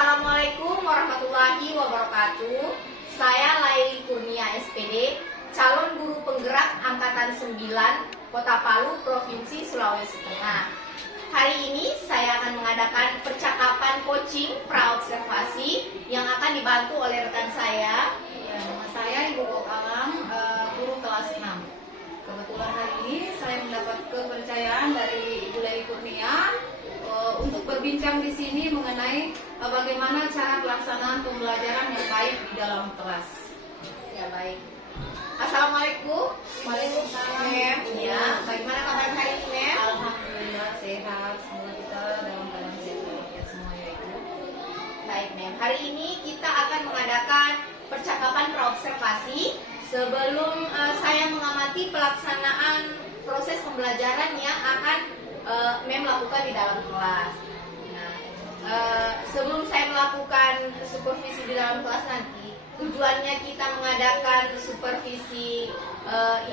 Assalamualaikum warahmatullahi wabarakatuh. Saya Laili Kurnia SPD, calon guru penggerak Angkatan 9, Kota Palu, Provinsi Sulawesi Tengah. Hari ini saya akan mengadakan percakapan coaching praobservasi yang akan dibantu oleh rekan saya. Nama saya Ibu Bokalang, guru kelas 6. Kebetulan hari ini saya mendapat kepercayaan dari Ibu Laili Kurnia untuk berbincang di sini mengenai bagaimana cara pelaksanaan pembelajaran yang baik di dalam kelas. Ya, baik. Assalamualaikum. Waalaikumsalam. Ya, bagaimana kabar hari ini, Mem? Alhamdulillah sehat. Semoga kita dalam keadaan sehat ya semua ya Ibu. Baik, Mem. Hari ini kita akan mengadakan percakapan praobservasi sebelum saya mengamati pelaksanaan proses pembelajaran yang akan Mem lakukan di dalam kelas. Nah, sebelum saya melakukan supervisi di dalam kelas nanti, tujuannya kita mengadakan supervisi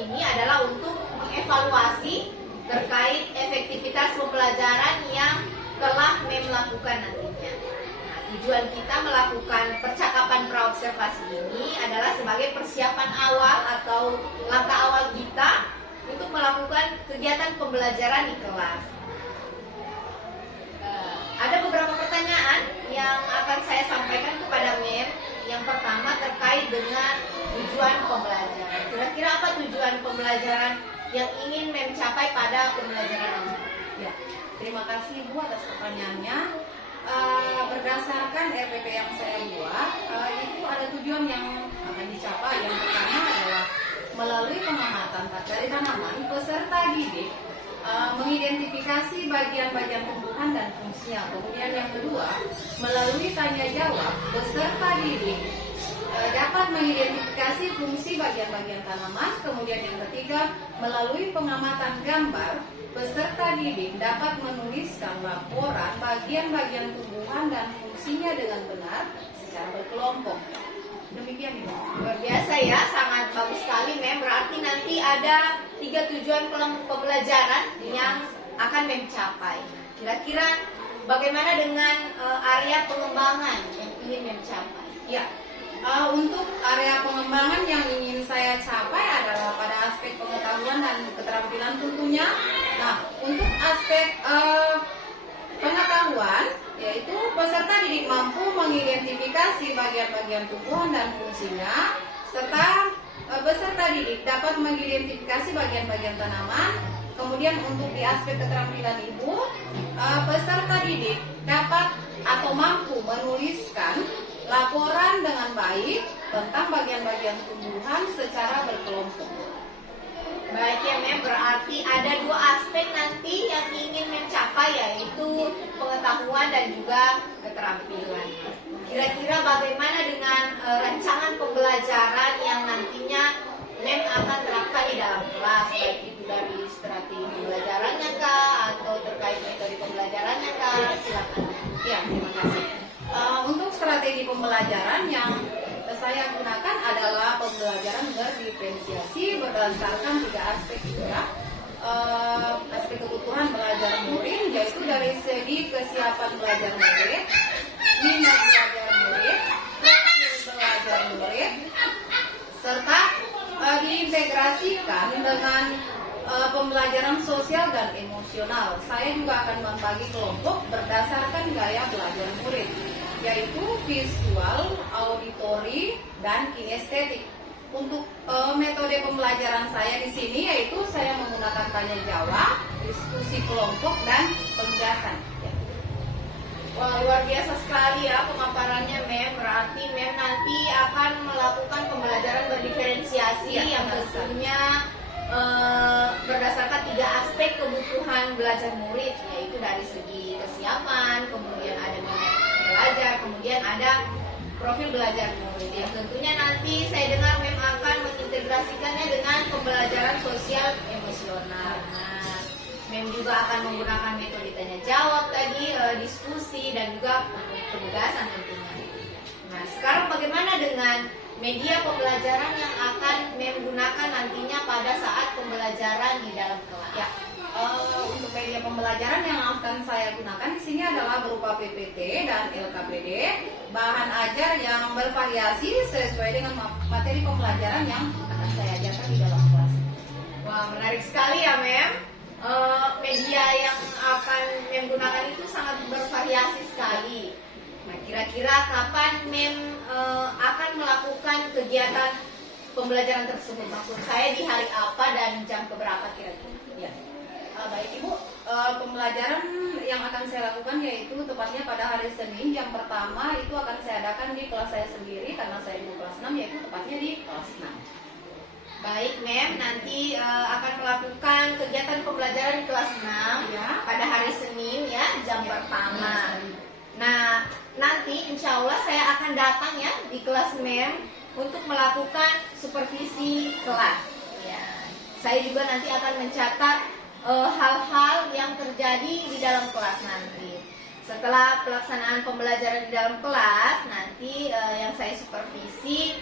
ini adalah untuk mengevaluasi terkait efektivitas pembelajaran yang telah Mem lakukan nantinya. Nah, tujuan kita melakukan percakapan praobservasi ini adalah sebagai persiapan awal atau langkah awal kita untuk melakukan kegiatan pembelajaran di kelas. Ada beberapa pertanyaan yang akan saya sampaikan kepada Mem. Yang pertama terkait dengan tujuan pembelajaran. Kira-kira apa tujuan pembelajaran yang ingin Mem capai pada pembelajaran ini? Ya, terima kasih Bu atas pertanyaannya. Berdasarkan RPP yang saya buat, itu ada tujuan yang akan dicapai. Yang pertama adalah melalui pengamatan dari tanaman, peserta didik mengidentifikasi bagian-bagian tumbuhan dan fungsinya. Kemudian yang kedua, melalui tanya jawab, peserta didik dapat mengidentifikasi fungsi bagian-bagian tanaman. Kemudian yang ketiga, melalui pengamatan gambar, peserta didik dapat menuliskan laporan bagian-bagian tumbuhan dan fungsinya dengan benar secara berkelompok. Demikian Ibu. Luar biasa ya, sangat bagus sekali Mem. Berarti nanti ada 3 tujuan pembelajaran yang akan Mem capai. Kira-kira bagaimana dengan area pengembangan yang ingin Mem capai? Ya, untuk area pengembangan yang ingin saya capai adalah pada aspek pengetahuan dan keterampilan tentunya. Nah, untuk aspek pengetahuan, yaitu peserta didik mampu mengidentifikasi bagian-bagian tumbuhan dan fungsinya, serta peserta didik dapat mengidentifikasi bagian-bagian tanaman. Kemudian untuk di aspek keterampilan Ibu, peserta didik dapat atau mampu menuliskan laporan dengan baik tentang bagian-bagian tumbuhan secara berkelompok. Baik ya Mem, berarti ada 2 aspek nanti yang ingin mencapai, yaitu pengetahuan dan juga keterampilan. Kira-kira bagaimana dengan rancangan pembelajaran yang nantinya Mem akan terapkan di dalam kelas, baik itu dari strategi pembelajarannya kah atau terkait metode pembelajarannya kah? Silakan. Ya, terima kasih. Untuk strategi pembelajaran yang saya gunakan adalah pembelajaran berdiferensiasi berdasarkan 3 aspek juga. Aspek kebutuhan belajar murid, yaitu dari segi kesiapan belajar murid, minat belajar murid, profil belajar murid, serta diintegrasikan dengan pembelajaran sosial dan emosional. Saya juga akan membagi kelompok berdasarkan gaya belajar murid, yaitu visual, auditori, dan kinestetik. Untuk metode pembelajaran saya di sini yaitu saya menggunakan tanya jawab, diskusi kelompok, dan penugasan. Wah, luar biasa sekali ya pemaparannya Mem. Berarti Mem nanti akan melakukan pembelajaran berdiferensiasi yang tentunya berdasarkan 3 aspek kebutuhan belajar murid, yaitu dari segi kesiapan, kemudian ada minat belajar, kemudian ada profil belajar murid. Yang tentunya nanti saya dengar Mem akan mengintegrasikannya dengan pembelajaran sosial emosional. Nah, Mem juga akan menggunakan metode tanya jawab tadi, diskusi, dan juga penugasan tentunya. Nah, sekarang bagaimana dengan media pembelajaran yang akan Mem gunakan nantinya pada saat pembelajaran di dalam kelas? Ya, Untuk media pembelajaran yang akan saya gunakan di sini adalah berupa PPT dan LKPD, bahan ajar yang bervariasi sesuai dengan materi pembelajaran yang akan saya ajarkan di dalam kelas. Wah, menarik sekali ya, Mem. Media yang akan Mem gunakan itu sangat bervariasi sekali. Nah, kira-kira kapan Mem akan melakukan kegiatan pembelajaran tersebut? Maksud saya di hari apa dan jam keberapa kira-kira? Ya. Baik Ibu, pembelajaran yang akan saya lakukan yaitu tepatnya pada hari Senin. Yang pertama itu akan saya adakan di kelas saya sendiri karena saya di kelas 6, yaitu tepatnya di kelas 6. Baik, Mem, nanti akan melakukan kegiatan pembelajaran di kelas 6 Ya. pada hari Senin ya, jam pertama. Nah, nanti insya Allah saya akan datang ya di kelas Mem untuk melakukan supervisi kelas. Ya. Saya juga nanti akan mencatat hal-hal yang terjadi di dalam kelas nanti. Setelah pelaksanaan pembelajaran di dalam kelas, nanti yang saya supervisi,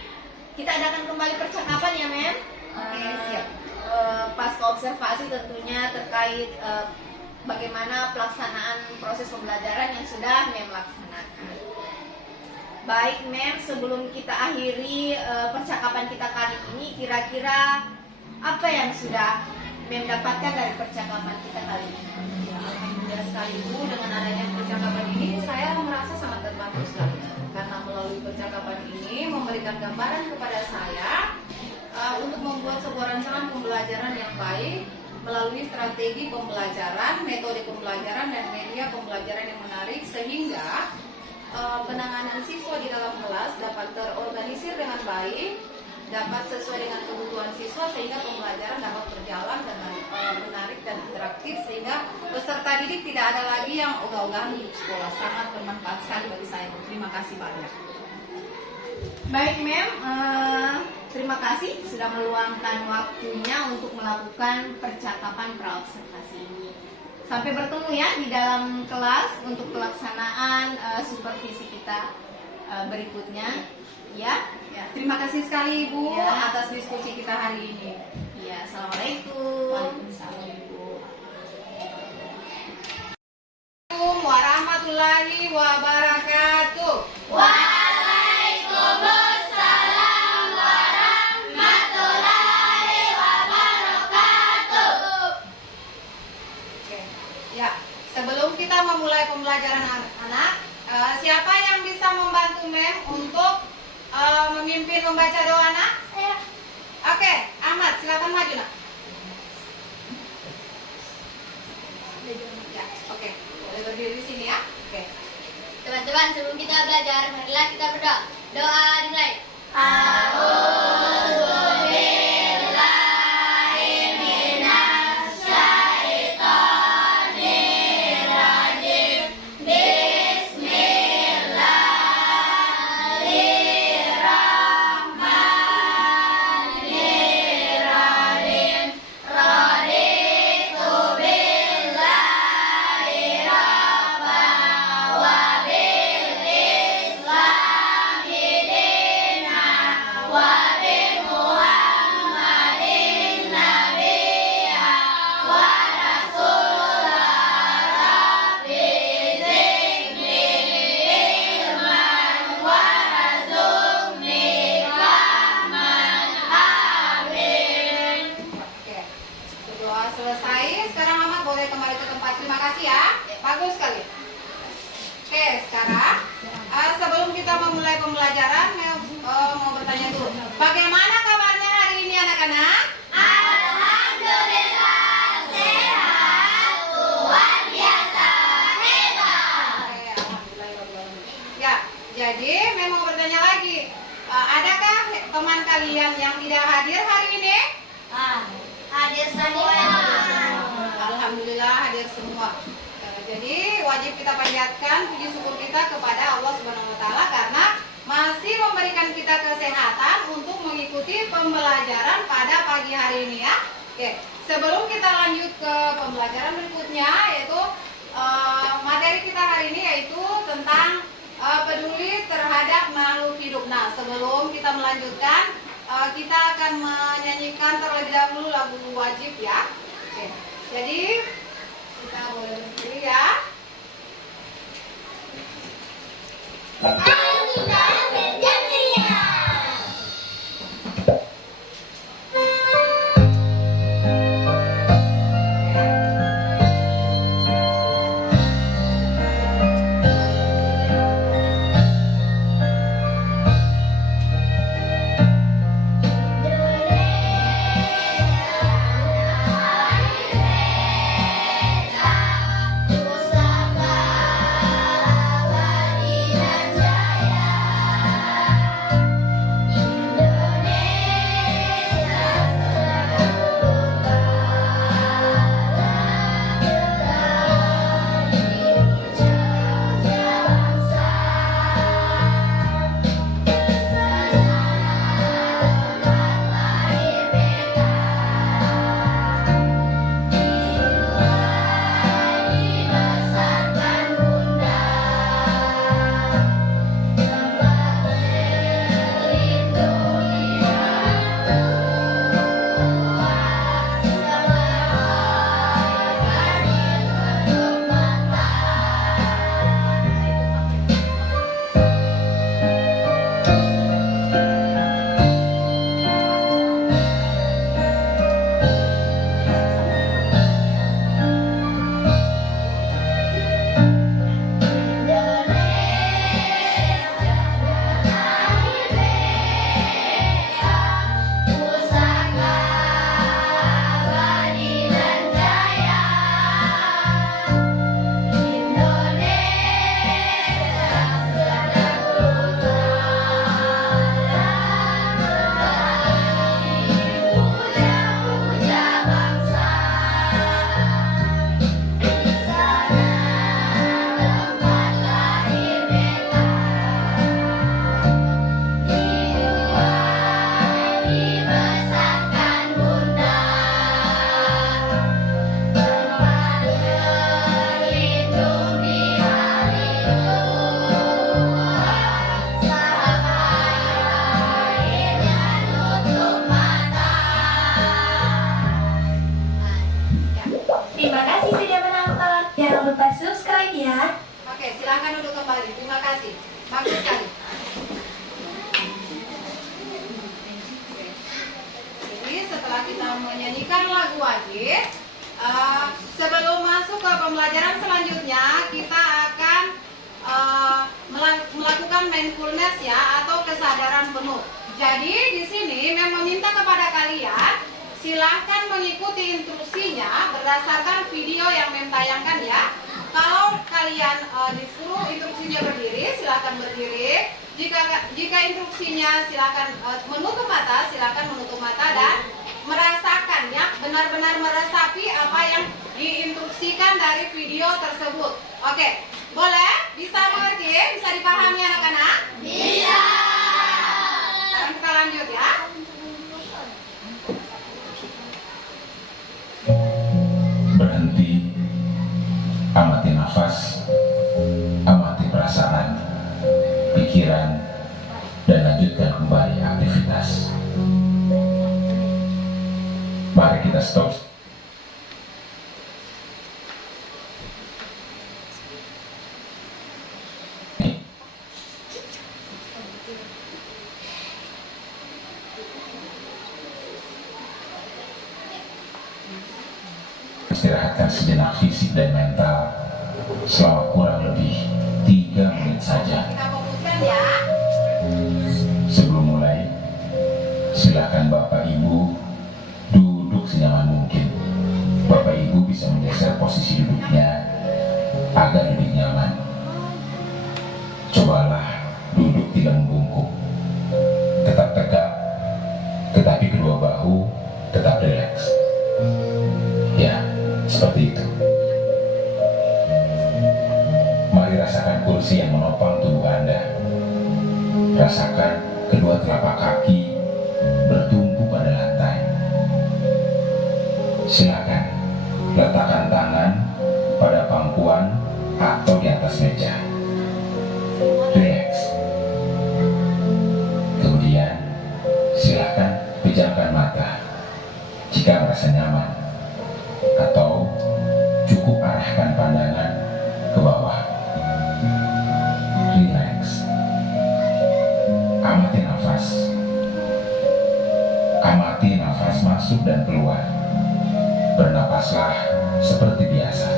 kita adakan kembali percakapan ya, Mem. Oke, siap. Pasca observasi tentunya terkait bagaimana pelaksanaan proses pembelajaran yang sudah Mem laksanakan. Baik, Mem, sebelum kita akhiri percakapan kita kali ini, kira-kira apa yang sudah Mem dapatkan dari percakapan kita kali ini? Ya, alhamdulillah sekali Bu, dengan adanya percakapan ini saya merasa sangat terbantu sekali karena melalui percakapan ini memberikan gambaran kepada saya untuk membuat sebuah rancangan pembelajaran yang baik melalui strategi pembelajaran, metode pembelajaran dan media pembelajaran yang menarik sehingga penanganan siswa di dalam kelas dapat terorganisir dengan baik, dapat sesuai dengan kebutuhan siswa sehingga pembelajaran dapat berjalan dengan menarik dan interaktif sehingga peserta didik tidak ada lagi yang ogah-ogahan hidup sekolah. Sangat bermanfaat sekali bagi saya. Terima kasih banyak. Baik, Mem, terima kasih sudah meluangkan waktunya untuk melakukan percakapan praobservasi ini. Sampai bertemu ya di dalam kelas untuk pelaksanaan supervisi kita berikutnya. Ya. Ya, terima kasih sekali Ibu Ya. atas diskusi kita hari ini. Ya, assalamualaikum. Waalaikumsalam Ibu. Assalamualaikum warahmatullahi wabarakatuh. Waalaikumsalam warahmatullahi wabarakatuh. Oke. Ya, sebelum kita memulai pembelajaran anak-anak, siapa yang bisa membantu Mem untuk memimpin membaca doa nak? Saya Oke, Ahmad, silakan maju nak. Ya, oke. Boleh berdiri di sini ya. Oke. teman-teman, sebelum kita belajar, marilah kita berdoa. Doa dimulai. Oke, berdoa selesai. Sekarang Ahmad boleh kembali ke tempat. Terima kasih ya. Bagus sekali. Oke, sekarang sebelum kita memulai pembelajaran, mau bertanya dulu. Bagaimana kabarnya hari ini anak-anak? Alhamdulillah sehat, luar biasa hebat. Oke, alhamdulillah. Ya, jadi memang bertanya lagi. Adakah teman kalian yang tidak hadir hari ini? Hadir semua. Alhamdulillah hadir semua. Jadi wajib kita panjatkan puji syukur kita kepada Allah Subhanahu wa taala karena masih memberikan kita kesehatan untuk mengikuti pembelajaran pada pagi hari ini ya. Oke, sebelum kita lanjut ke pembelajaran berikutnya yaitu materi kita hari ini yaitu tentang peduli terhadap makhluk hidup. Nah, sebelum kita melanjutkan kita akan menyanyikan terlebih dahulu lagu wajib ya. Oke. Jadi boleh berdiri ya. Terima kasih sudah menonton. Jangan lupa subscribe ya. Oke, silahkan duduk kembali. Terima kasih. Bagus sekali. Jadi setelah kita menyanyikan lagu wajib, sebelum masuk ke pembelajaran selanjutnya, kita akan melakukan mindfulness ya, atau kesadaran penuh. Jadi di sini memang meminta kepada kalian, silahkan mengikuti instruksinya berdasarkan video yang Mem tayangkan ya. Kalau kalian disuruh instruksinya berdiri, silahkan berdiri. Jika instruksinya silahkan menutup mata, silahkan menutup mata dan merasakan ya, benar-benar meresapi apa yang diinstruksikan dari video tersebut. Oke, boleh? Bisa mengerti? Bisa dipahami anak-anak? Bisa. Sekarang kita lanjut ya. Berhenti, amati nafas, amati perasaan, pikiran, dan lanjutkan kembali aktivitas. Mari kita stop. Istirahatkan sejenak fisik dan mental selama kurang lebih 3 menit saja. Kita fokuskan ya. Sebelum mulai, silakan Bapak Ibu duduk senyaman mungkin. Bapak Ibu bisa menggeser posisi duduknya agar lebih nyaman. Cobalah duduk tidak membungkuk, tetap tegak, tetapi kedua bahu tetap rileks. Ya, seperti itu. Mari rasakan kursi yang menopang tubuh Anda. Rasakan kedua telapak kaki bertumpu pada lantai. Silakan letakkan tangan pada pangkuan atau di atas meja. Relax. Kemudian silakan pejamkan mata jika merasa nyaman, atau cukup arahkan mengarahkan pandangan ke bawah. Relax. Amati nafas. Amati nafas masuk dan keluar. Bernapaslah seperti biasa.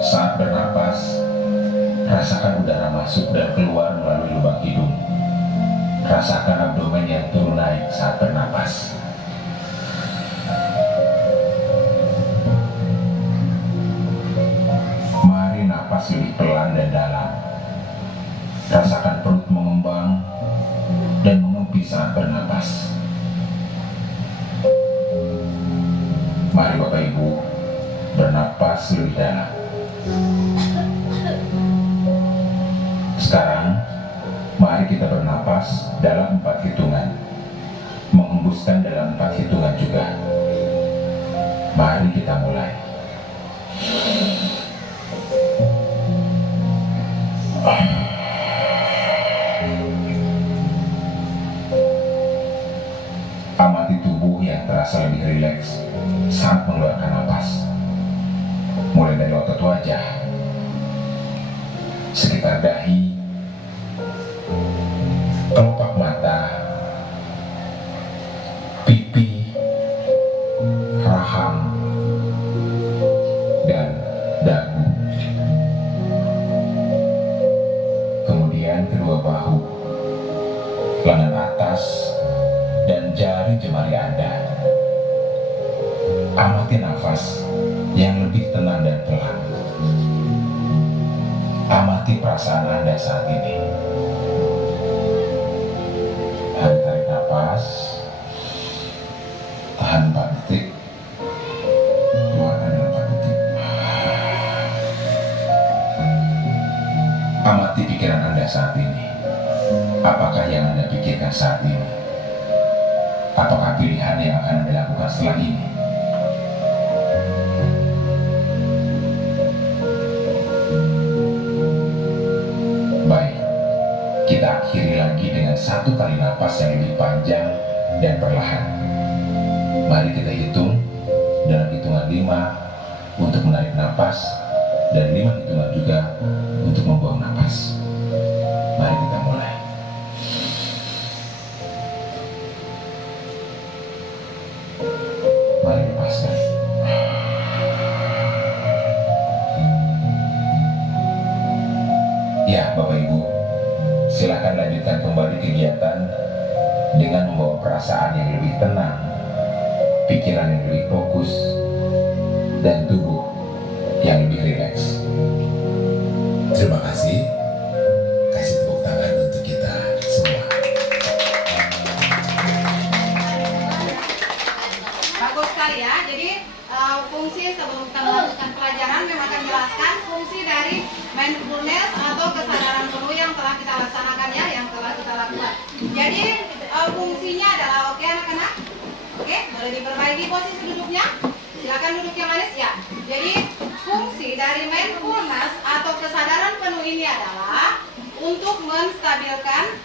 Saat bernapas, rasakan udara masuk dan keluar melalui lubang hidung. Rasakan abdomen yang turun naik saat bernapas. Mari napas lebih pelan dan dalam. Rasakan perut mengembang dan mengempi saat bernapas. Mari Bapak Ibu bernapas lebih dalam. Sekarang, mari kita bernapas dalam 4 hitungan. Menghembuskan dalam 4 hitungan juga. Mari kita mulai. Amati tubuh yang terasa lebih rileks saat mengeluarkan napas. Mulai dari otot wajah, sekitar dahi, kelopak mata, pipi, rahang, dan dagu. Kemudian kedua bahu, lengan atas, dan jari jemari Anda. Amati nafas yang lebih tenang dan pelan. Amati perasaan Anda saat ini. Tarik nafas, tahan 4 detik, keluarkan dalam 4 detik. Amati pikiran Anda saat ini. Apakah yang Anda pikirkan saat ini? Apakah pilihan yang akan Anda lakukan setelah ini? Baik, kita akhiri lagi dengan 1 kali napas yang lebih panjang dan perlahan. Mari kita hitung dalam hitungan 5 untuk menarik napas dan 5 hitungan juga untuk membuang napas. Mari kita mulai. Mari lepaskan. Ya, Bapak Ibu, silakan lanjutkan kembali kegiatan dengan membawa perasaan yang lebih tenang, pikiran yang lebih fokus, dan tubuh yang lebih rileks. Terima kasih. Kasih tepuk tangan untuk kita semua. Bagus sekali ya. Jadi fungsi sebelum kita melanjutkan pelajaran memang akan jelaskan fungsi dari mindfulness atau kesadaran penuh yang telah kita laksanakan ya, yang telah kita lakukan. Jadi fungsinya adalah oke anak-anak. Oke, boleh diperbaiki posisi duduknya. Silakan duduk yang manis ya. Jadi fungsi dari mindfulness atau kesadaran penuh ini adalah untuk menstabilkan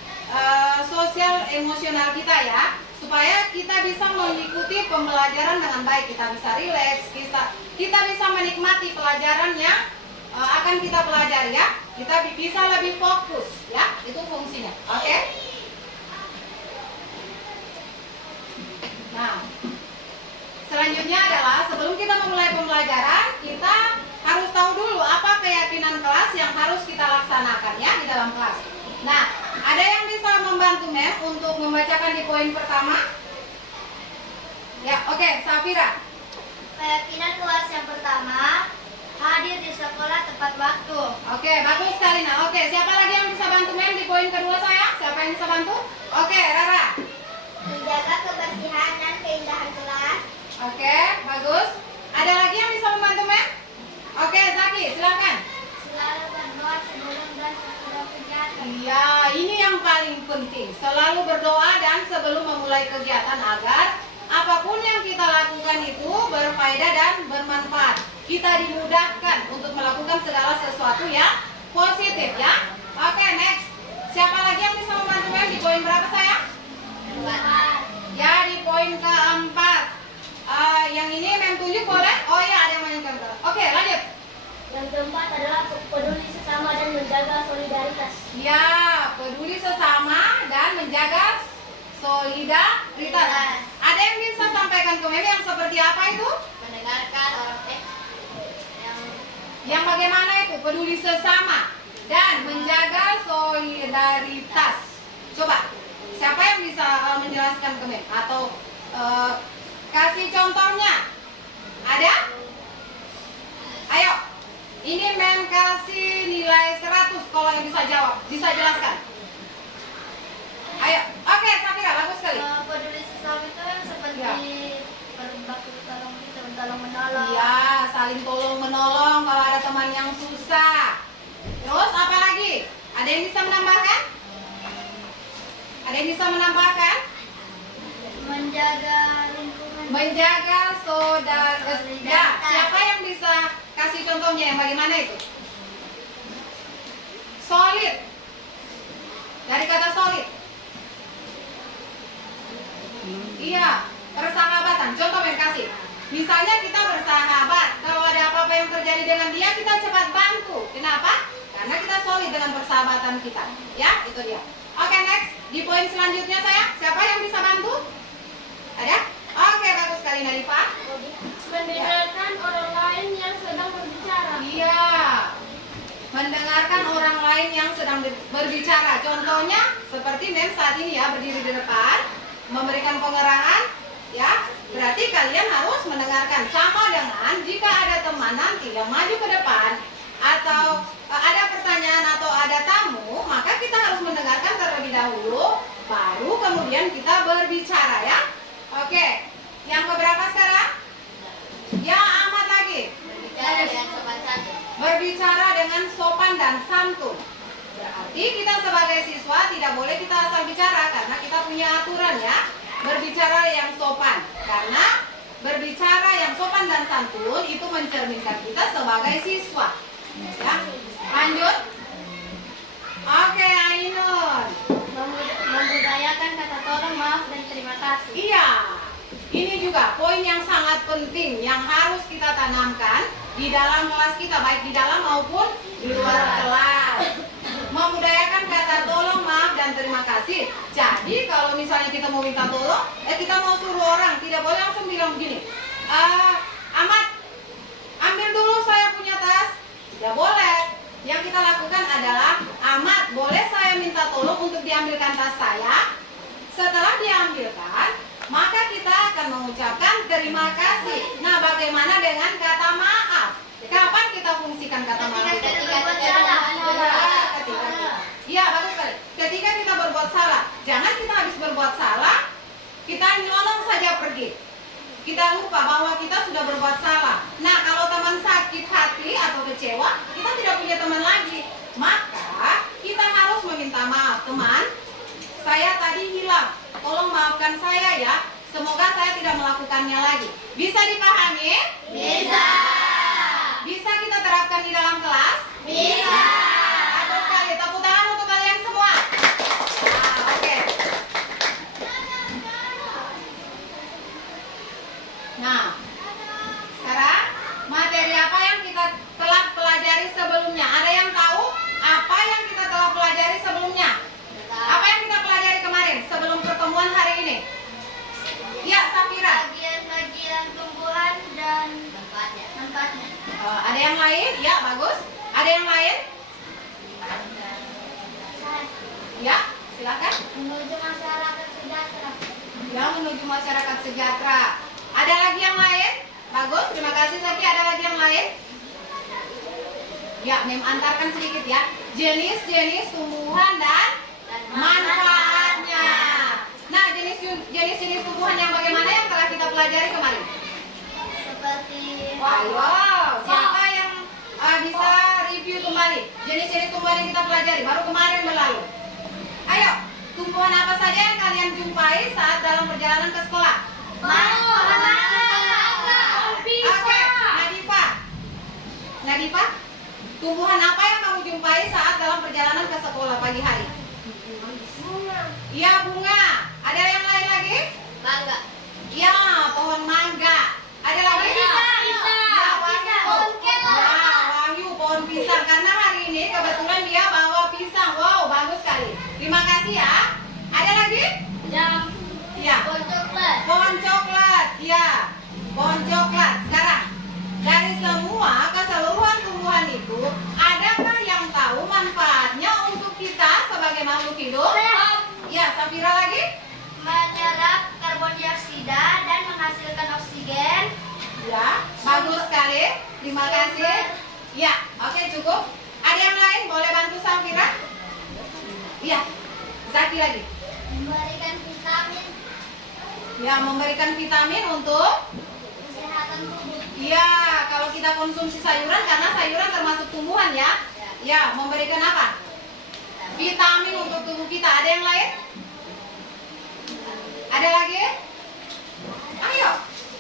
sosial emosional kita ya, supaya kita bisa mengikuti pembelajaran dengan baik, kita bisa rileks, kita bisa menikmati pelajaran yang akan kita pelajari ya, kita bisa lebih fokus ya, itu fungsinya. Oke? Nah, selanjutnya adalah sebelum kita memulai pembelajaran, kita harus tahu dulu apa keyakinan kelas yang harus kita laksanakan ya di dalam kelas. Nah, ada yang bisa membantu Mem untuk membacakan di poin pertama? Ya, oke, Safira. Keyakinan kelas yang pertama, hadir di sekolah tepat waktu. Oke, bagus sekali. Nah, oke, siapa lagi yang bisa bantu Mem di poin kedua saya? Siapa yang bisa bantu? Oke, Rara. Menjaga kebersihan dan keindahan kelas. Oke, bagus. Ada lagi yang bisa membantu Mem? Oke, Zaki, silakan. Selalu berdoa sebelum dan sesudah kegiatan. Iya, ini yang paling penting. Selalu berdoa dan sebelum memulai kegiatan agar apapun yang kita lakukan itu berfaedah dan bermanfaat. Kita dimudahkan untuk melakukan segala sesuatu yang positif ya. Oke, next. Siapa lagi yang bisa membantu Mem di poin berapa sayang? 4. Ya, di poin keempat. petunjuk boleh? Oh iya, ada yang menunjukkan. Oke, lanjut. Yang keempat adalah peduli sesama dan menjaga solidaritas. Ya, peduli sesama dan menjaga solidaritas. Ada yang bisa sampaikan ke Meme yang seperti apa itu? Mendengarkan orang Yang bagaimana itu? Peduli sesama dan menjaga solidaritas. Coba, siapa yang bisa menjelaskan ke Meme? Atau kasih contohnya? Ada? Ayo, ini Mem kasih nilai 100 kalau yang bisa jawab, bisa jelaskan. Ayo, oke Safira, bagus sekali. Peduli sesama itu seperti Ya. berbaku tolong menolong. Iya, saling tolong menolong kalau ada teman yang susah. Terus apa lagi? Ada yang bisa menambahkan? Ada yang bisa menambahkan? Menjaga lingkungan. Menjaga solidaritas. Ya, siapa yang bisa kasih contohnya yang bagaimana itu? Solid. Dari kata solid. Iya, persahabatan. Contoh yang kasih. Misalnya kita bersahabat, kalau ada apa-apa yang terjadi dengan dia, kita cepat bantu. Kenapa? Karena kita solid dengan persahabatan kita. Ya, itu dia. Oke, next. Di poin selanjutnya saya, siapa yang bisa bantu? Ada? Oke, bagus sekali Nadifa. Mendengarkan orang lain yang sedang berbicara. Iya. Mendengarkan orang lain yang sedang berbicara. Contohnya seperti Mem saat ini ya, berdiri di depan, memberikan pengerahan, ya. Berarti kalian harus mendengarkan. Sama dengan jika ada teman nanti yang maju ke depan atau ada pertanyaan atau ada tamu, maka kita harus mendengarkan terlebih dahulu, baru kemudian kita berbicara ya. Oke. Yang keberapa sekarang? Ya, amat lagi. Bicara dengan sopan santun. Berbicara dengan sopan dan santun. Berarti kita sebagai siswa tidak boleh kita asal bicara karena kita punya aturan ya. Berbicara yang sopan. Karena berbicara yang sopan dan santun itu mencerminkan kita sebagai siswa. Ya. Lanjut. Oke, Ainun. Membudayakan kata tolong, maaf, dan terima kasih. Iya. Ini juga poin yang sangat penting yang harus kita tanamkan di dalam kelas kita, baik di dalam maupun di luar kelas. Membudayakan kata tolong, maaf, dan terima kasih. Jadi kalau misalnya kita mau minta tolong, kita mau suruh orang, tidak boleh langsung bilang begini, Amat, ambil dulu saya punya tas. Tidak boleh. Yang kita lakukan adalah, Amat, boleh saya minta tolong untuk diambilkan tas saya? Setelah diambilkan, maka kita akan mengucapkan terima kasih. Nah, bagaimana dengan kata maaf? Kapan kita fungsikan kata maaf? Ketika kita Iya, bagus sekali. Ketika kita berbuat salah, jangan kita habis berbuat salah, kita nyolong saja pergi. Kita lupa bahwa kita sudah berbuat salah. Nah, kalau teman sakit hati atau kecewa, kita tidak punya teman lagi. Maka, kita harus meminta maaf. Teman, saya tadi hilang. Tolong maafkan saya ya. Semoga saya tidak melakukannya lagi. Bisa dipahami? Bisa. Bisa kita terapkan di dalam kelas? Bisa. Bagus sekali. Tepuk tangan untuk kalian semua. Nah, oke. Nah, sekarang materi apa yang kita telah pelajari sebelumnya? Ada yang tahu apa yang kita telah pelajari sebelumnya? Apa yang kita pelajari kemarin sebelum pertemuan hari ini? Ya, Safira. Bagian-bagian tumbuhan dan manfaatnya. Ada yang lain? Ya, bagus. Ada yang lain? Ya, silakan. Menuju masyarakat sejahtera. Ya, menuju masyarakat sejahtera. Ada lagi yang lain? Bagus, terima kasih Saki. Ada lagi yang lain? Ya, Mem antarkan sedikit ya. Jenis-jenis tumbuhan dan manfaatnya. Nah, jenis-jenis tumbuhan yang bagaimana yang telah kita pelajari kemarin? Seperti Ayo, siapa yang bisa review kembali jenis-jenis tumbuhan yang kita pelajari baru kemarin berlalu? Ayo, tumbuhan apa saja yang kalian jumpai saat dalam perjalanan ke sekolah? Oke, Nadifa, tumbuhan apa yang kamu jumpai saat dalam perjalanan ke sekolah pagi hari? Iya, bunga. Ada yang lain lagi? Mangga. Iya, pohon mangga. Ada lagi? Ya, pohon coklat. Sekarang, dari semua keseluruhan tumbuhan itu, adakah yang tahu manfaatnya untuk kita sebagai makhluk hidup? Ya, Safira lagi? Menyerap karbon dioksida dan menghasilkan oksigen. Ya, bagus sekali. Terima kasih. Ya, oke cukup. Ada yang lain boleh bantu Safira? Iya, Zaki lagi. Memberikan vitamin Ya, memberikan vitamin untuk kesehatan tubuh. iya, kalau kita konsumsi sayuran karena sayuran termasuk tumbuhan ya. Ya, memberikan apa? Vitamin untuk tubuh kita. Ada yang lain? Ada lagi? Ayo.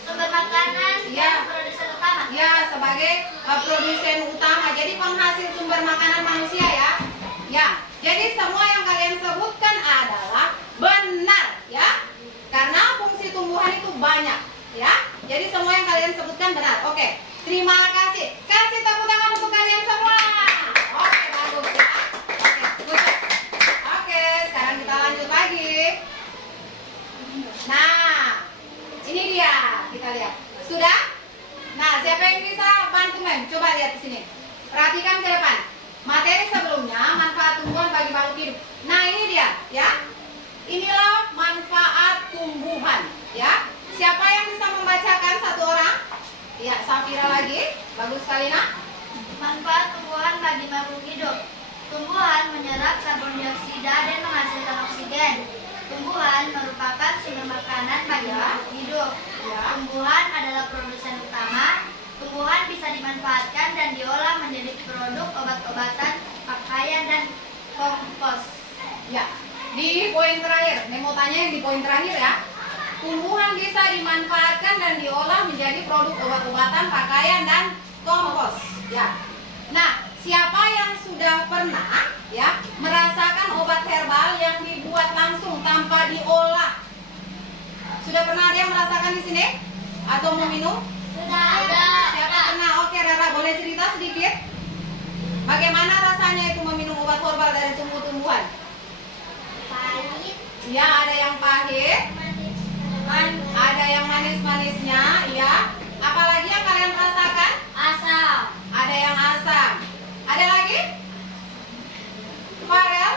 Sumber makanan Ya. dan produsen utama. Ya, sebagai produsen utama. Jadi penghasil sumber makanan manusia ya. Ya. Jadi semua yang kalian sebutkan adalah benar ya. Karena fungsi tumbuhan itu banyak ya. Jadi semua yang kalian sebutkan benar. Oke. Terima kasih. Kasih tepuk tangan untuk kalian semua. Oke, bagus ya. Oke, good job. Oke, sekarang kita lanjut lagi. Nah, ini dia. Kita lihat. Sudah? Nah, siapa yang bisa bantu Mem? Coba lihat di sini. Perhatikan ke depan. Materi sebelumnya, manfaat tumbuhan bagi makhluk hidup. Nah, ini dia, ya. Inilah manfaat tumbuhan, ya. Siapa yang bisa membacakan satu orang? Ya, Safira lagi. Bagus sekali, nak. Manfaat tumbuhan bagi makhluk hidup. Tumbuhan menyerap karbon dioksida dan menghasilkan oksigen. Tumbuhan merupakan sumber makanan bagi makhluk hidup. Ya. Tumbuhan adalah produsen utama. Tumbuhan bisa dimanfaatkan dan diolah menjadi produk obat-obatan, pakaian, dan kompos. Ya. Di poin terakhir, Nemo tanya yang di poin terakhir ya. Tumbuhan bisa dimanfaatkan dan diolah menjadi produk obat-obatan, pakaian, dan kompos. Ya. Nah, siapa yang sudah pernah ya merasakan obat herbal yang dibuat langsung tanpa diolah? Sudah pernah ada yang merasakan di sini? Atau meminum? Sudah ada. Siapa pernah? Oke, Rara boleh cerita sedikit? Bagaimana rasanya itu meminum obat herbal dari tumbuh-tumbuhan? Pahit, Ya, ada yang pahit, ada yang manis-manisnya, ya. Apalagi yang kalian rasakan? asam, Ada yang asam. Ada lagi? Farel?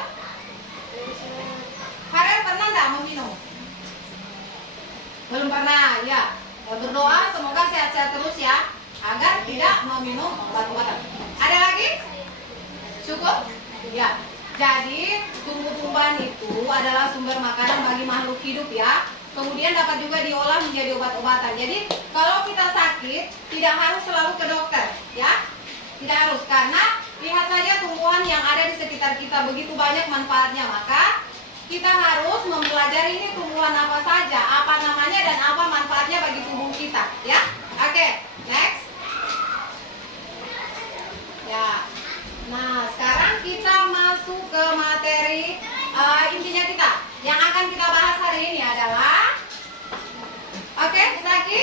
Farel pernah nggak meminum? Belum pernah, ya. Berdoa semoga sehat-sehat terus ya, agar tidak meminum obat-obatan. Ada lagi? Cukup? Ya. Jadi tumbuh-tumbuhan itu adalah sumber makanan bagi makhluk hidup ya. Kemudian dapat juga diolah menjadi obat-obatan. Jadi kalau kita sakit tidak harus selalu ke dokter ya. Tidak harus, karena lihat saja tumbuhan yang ada di sekitar kita begitu banyak manfaatnya. Maka kita harus mempelajari ini tumbuhan apa saja, apa namanya dan apa manfaatnya bagi tubuh kita ya. Oke, next. Ya. Nah, sekarang kita masuk ke materi intinya kita. Yang akan kita bahas hari ini adalah, oke, Zaki,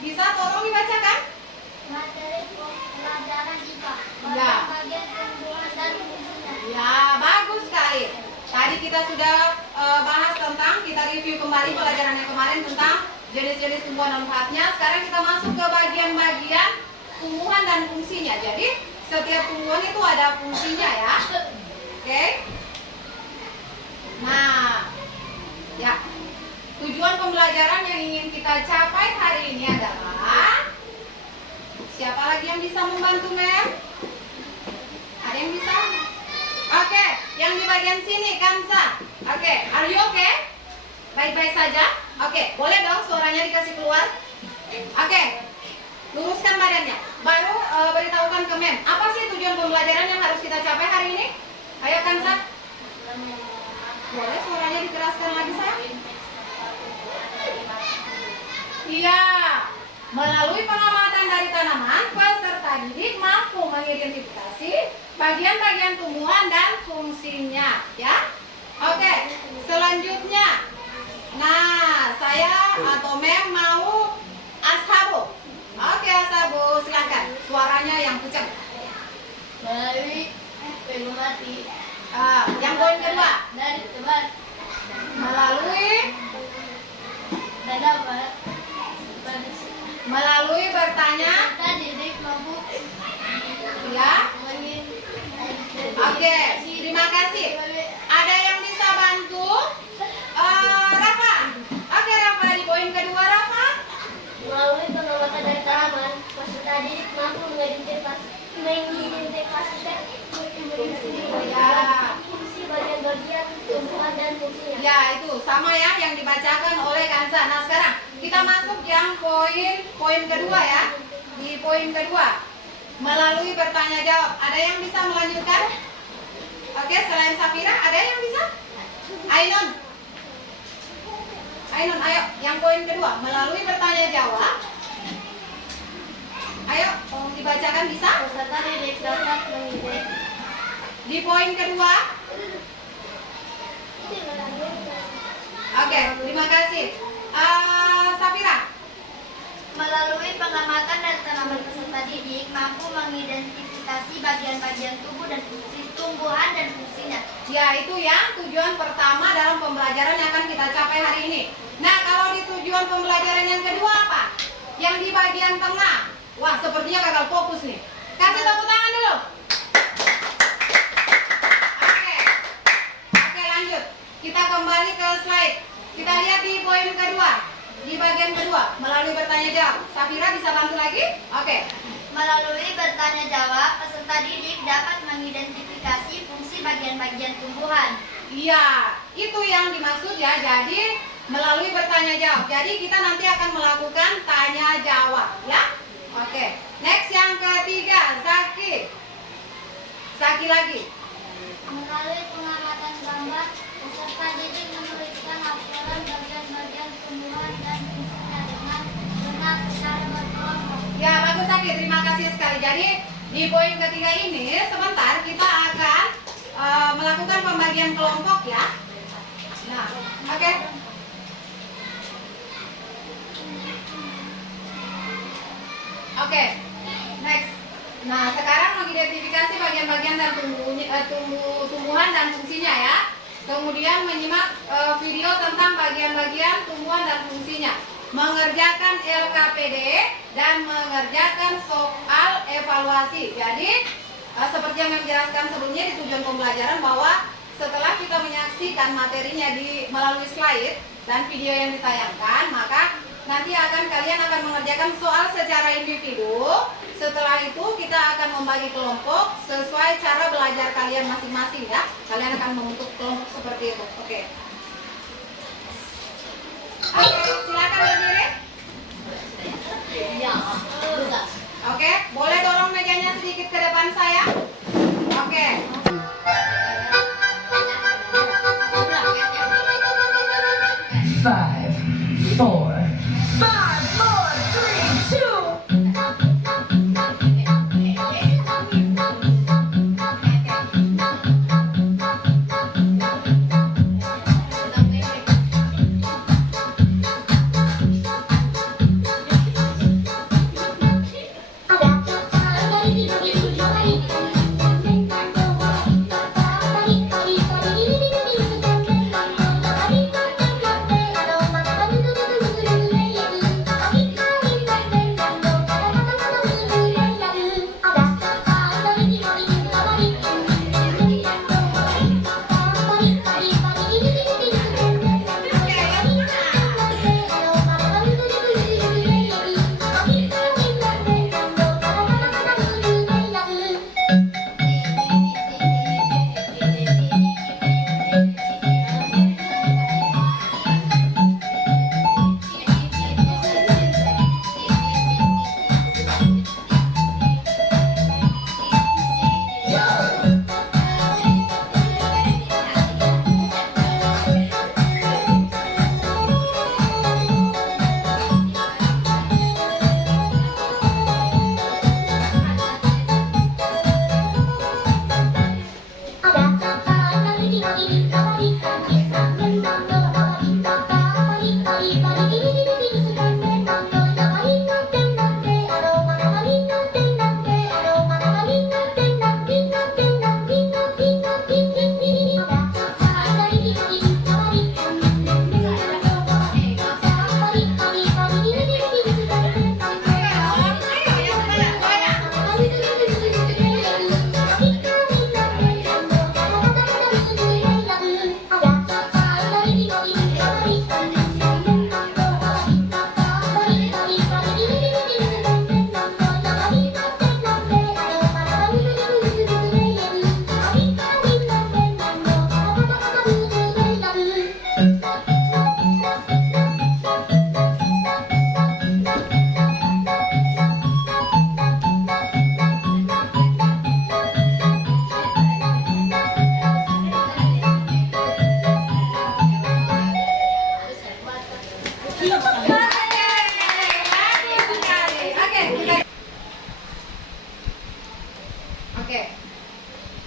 bisa tolong dibacakan? materi pelajaran IPA. Ya. Bagian tumbuhan dan fungsinya. Ya, bagus sekali. Tadi kita sudah bahas tentang, kita review kembali pelajaran yang kemarin tentang jenis-jenis tumbuhan dan manfaatnya. Sekarang kita masuk ke bagian-bagian tumbuhan dan fungsinya. Jadi, setiap tumbuhan itu ada fungsinya ya. Oke. Nah, ya. Tujuan pembelajaran yang ingin kita capai hari ini adalah, siapa lagi yang bisa membantu, Mem? Ada yang bisa? Oke, yang di bagian sini, Kansa. Oke, are you okay? Baik-baik saja? Oke, boleh dong suaranya dikasih keluar? Oke, luruskan badannya. Baru beritahukan ke Mem, apa sih tujuan pembelajaran yang harus kita capai hari ini? Ayo Kansa. Boleh suaranya dikeraskan lagi, sayang? Iya, melalui pengamatan dari tanaman, peserta didik mampu mengidentifikasi bagian-bagian tumbuhan dan fungsinya, ya. Oke, selanjutnya. Nah, saya atau Mem mau ashabu. Oke, ashabu, silahkan. Suaranya yang kencang. Melalui mati Yang poin kedua, dari teman melalui dan dapat Melalui bertanya, peserta didik mampu ya. Oke, terima kasih. Ada yang bisa bantu? Rafa. Oke, Rafa, di poin kedua, Rafa. melalui pengamatan dari tanaman, peserta didik mampu mengidentifikasi fungsi bagian-bagian tumbuhan dan fungsinya. Ya, itu sama ya yang dibacakan oleh Kansa. Nah, sekarang kita masuk yang poin kedua ya. Di poin kedua, melalui bertanya jawab. Ada yang bisa melanjutkan? Oke, selain Safira, ada yang bisa? Ainun. Ainun, ayo. Yang poin kedua, melalui bertanya jawab. Ayo, tolong dibacakan bisa? Peserta didik dapat mengidentifikasi Di poin kedua. Oke, terima kasih. Safira. melalui pengamatan dari tanaman, peserta didik mampu mengidentifikasi bagian-bagian tubuh dan fungsi tumbuhan dan fungsinya. Ya, itu ya tujuan pertama dalam pembelajaran yang akan kita capai hari ini. Nah, kalau di tujuan pembelajaran yang kedua apa? Yang di bagian tengah. Wah, sepertinya gagal fokus nih. Kasih tepuk tangan dulu. Oke, lanjut. Kita kembali ke slide. Kita lihat di poin kedua. Di bagian kedua, melalui bertanya jawab. Safira bisa bantu lagi? Oke. Melalui bertanya jawab, peserta didik dapat mengidentifikasi fungsi bagian-bagian tumbuhan. Iya, itu yang dimaksud ya. Jadi melalui bertanya jawab. Jadi kita nanti akan melakukan tanya jawab ya. Oke. Next yang ketiga, Zaki. Zaki lagi. Melalui pengamatan gambar, peserta didik menuliskan laporan bagian-bagian tumbuhan dan fungsinya dengan benar secara berkelompok. Ya, bagus Zaki. Terima kasih sekali. Jadi di poin ketiga ini sebentar kita akan melakukan pembagian kelompok ya. Nah, oke. Oke, next. Nah, sekarang mengidentifikasi bagian-bagian dan tumbuhan dan fungsinya ya. Kemudian menyimak video tentang bagian-bagian tumbuhan dan fungsinya. Mengerjakan LKPD dan mengerjakan soal evaluasi. Jadi, seperti yang menjelaskan sebelumnya di tujuan pembelajaran bahwa setelah kita menyaksikan materinya melalui slide dan video yang ditayangkan, maka nanti kalian akan mengerjakan soal secara individu. Setelah itu kita akan membagi kelompok sesuai cara belajar kalian masing-masing ya. Kalian akan membentuk kelompok seperti itu. Oke. Oke, silakan berdiri. Oke, boleh dorong mejanya sedikit ke depan saya. Oke. 5, 4, 5, 4, 3, 2.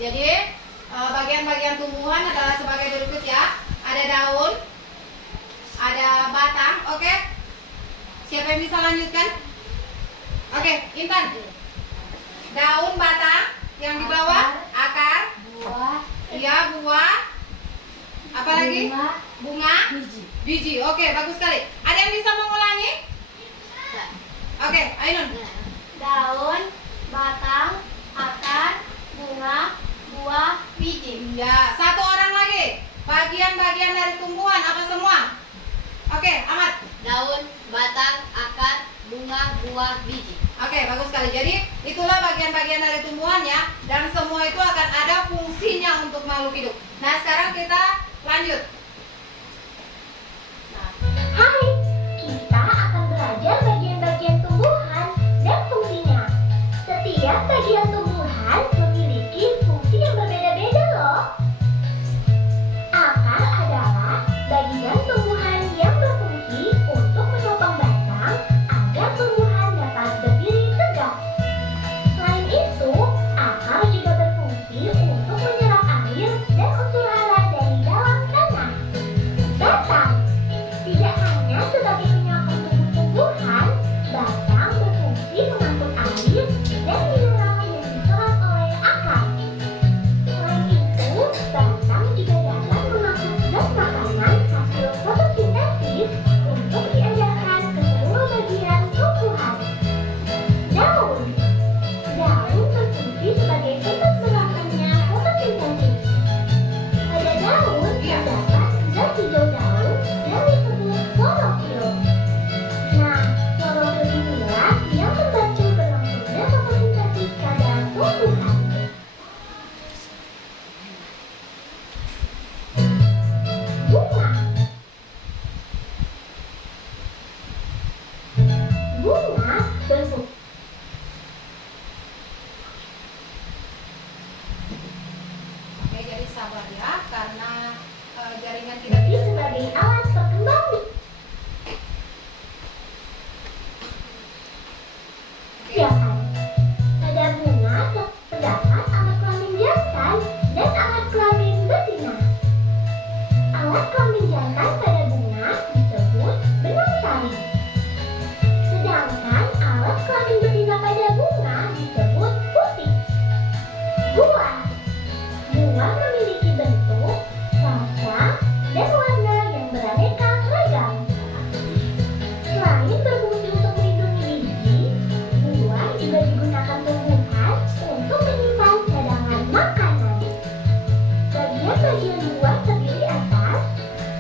Jadi bagian-bagian tumbuhan adalah sebagai berikut ya. Ada daun, ada batang, oke? Siapa yang bisa lanjutkan? Oke, Intan. Daun, batang, yang di bawah akar, buah, iya buah, apa lagi? Bunga, biji. Oke, bagus sekali. Ada yang bisa mengulangi? Oke, Ainun. daun, batang, akar, bunga, buah, biji. Ya, satu orang lagi. Bagian-bagian dari tumbuhan apa semua? Oke, Ahmad. Daun, batang, akar, bunga, buah, biji. Oke, bagus sekali. Jadi itulah bagian-bagian dari tumbuhan ya. Dan semua itu akan ada fungsinya untuk makhluk hidup. Nah, sekarang kita lanjut. Hai, kita akan belajar bagian-bagian tumbuhan dan fungsinya. Setiap bagian tumbuhan memiliki fungsi yang berbeda-beda loh. Akar adalah bagian tumbuhan yang berfungsi untuk menopang batang agar tumbuhan dapat berdiri tegak. Selain itu, akar juga berfungsi untuk menyerap air dan unsur hara dari dalam tanah. Batang tidak hanya sebagai penyokong tumbuh-tumbuhan, batang berfungsi mengangkut air dan mineral yang diserap oleh akar. Selain itu, batang juga dapat mengangkut zat makanan hasil fotosintesis untuk diedarkan ke seluruh bagian tumbuhan. Daun berfungsi sebagai tempat melakukannya fotosintesis. Pada daun terdapat zat hijau daun yang disebut klorofil. Nah, klorofil inilah yang membantu berlangsungnya fotosintesis pada tumbuhan. Bunga berfungsi Oke, jadi sabar ya karena jaringan tidak bisa. sebagai alat perkembang biasan. Pada bunga terdapat alat kelamin jantan dan alat kelamin betina. Alat kelamin jantan pada bunga disebut benang sari. Sedangkan alat kelamin betina pada bunga disebut putih. Bunga memiliki bentuk, rasa, dan warna yang beraneka ragam. Selain berfungsi untuk melindungi biji, buah juga digunakan tumbuhan untuk menyimpan cadangan makanan. Bagian-bagian buah terdiri atas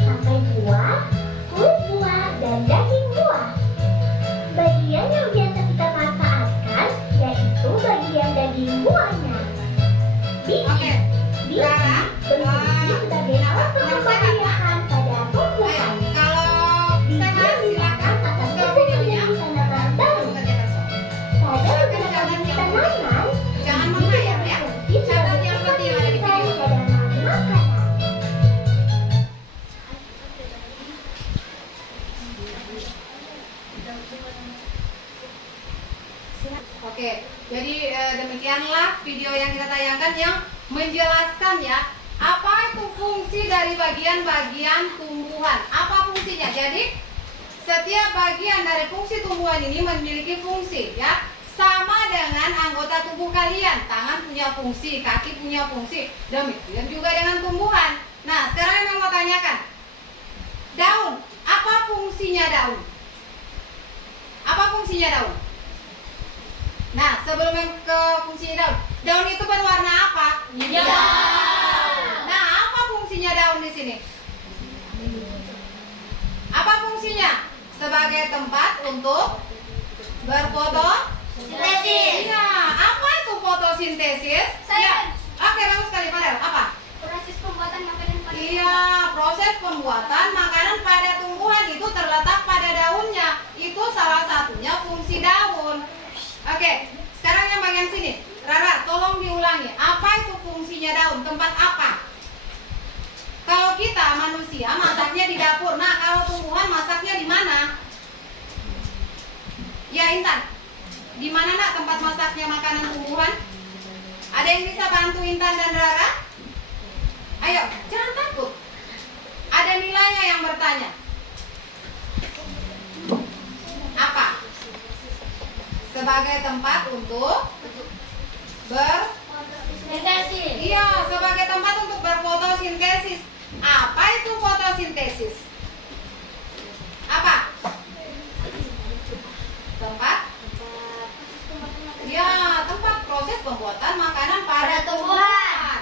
tangkai buah, kulit buah, dan daging buah. Bagian yang biasa kita manfaatkan yaitu bagian daging buahnya. Oke, Rara, Berfungsi sebagai alat pengembang biakan pada tumbuhan. kalau sehat silakan fokus ke videonya. Tanaman baru. Kerjakan soal. Pada beberapa jenis tanaman, Jangan menghayal ya. Catat yang penting yang ada di video. cadangan makanan. Oke, jadi demikianlah video yang kita tayangkan yang menjelaskan ya apa itu fungsi dari bagian-bagian tumbuhan. Apa fungsinya? Jadi setiap bagian dari fungsi tumbuhan ini memiliki fungsi ya. Sama dengan anggota tubuh kalian, tangan punya fungsi, kaki punya fungsi, demikian juga dengan tumbuhan. Nah, sekarang yang mau tanyakan, daun, apa fungsinya daun? Apa fungsinya daun? Nah, sebelum yang ke fungsinya daun, daun itu berwarna apa? Hijau. Nah, apa fungsinya daun di sini? Apa fungsinya? Sebagai tempat untuk berfotosintesis. Iya, apa itu fotosintesis? Ya. Oke, bagus sekali, Padel. Apa? Proses pembuatan makanan pada Iya, proses pembuatan makanan pada tumbuhan itu terletak pada daunnya. Itu salah satunya fungsi daun. Oke, sekarang yang bagian sini. Rara, tolong diulangi. Apa itu fungsinya daun? Tempat apa? Kalau kita manusia masaknya di dapur. Nah, kalau tumbuhan masaknya di mana? Ya, Intan. Di mana nak tempat masaknya makanan tumbuhan? Ada yang bisa bantu Intan dan Rara? Ayo, jangan takut. Ada nilainya yang bertanya. Apa? Sebagai tempat untuk Iya, sebagai tempat untuk berfotosintesis. Apa itu fotosintesis? Apa? Tempat? Ya, tempat proses pembuatan makanan pada tumbuhan.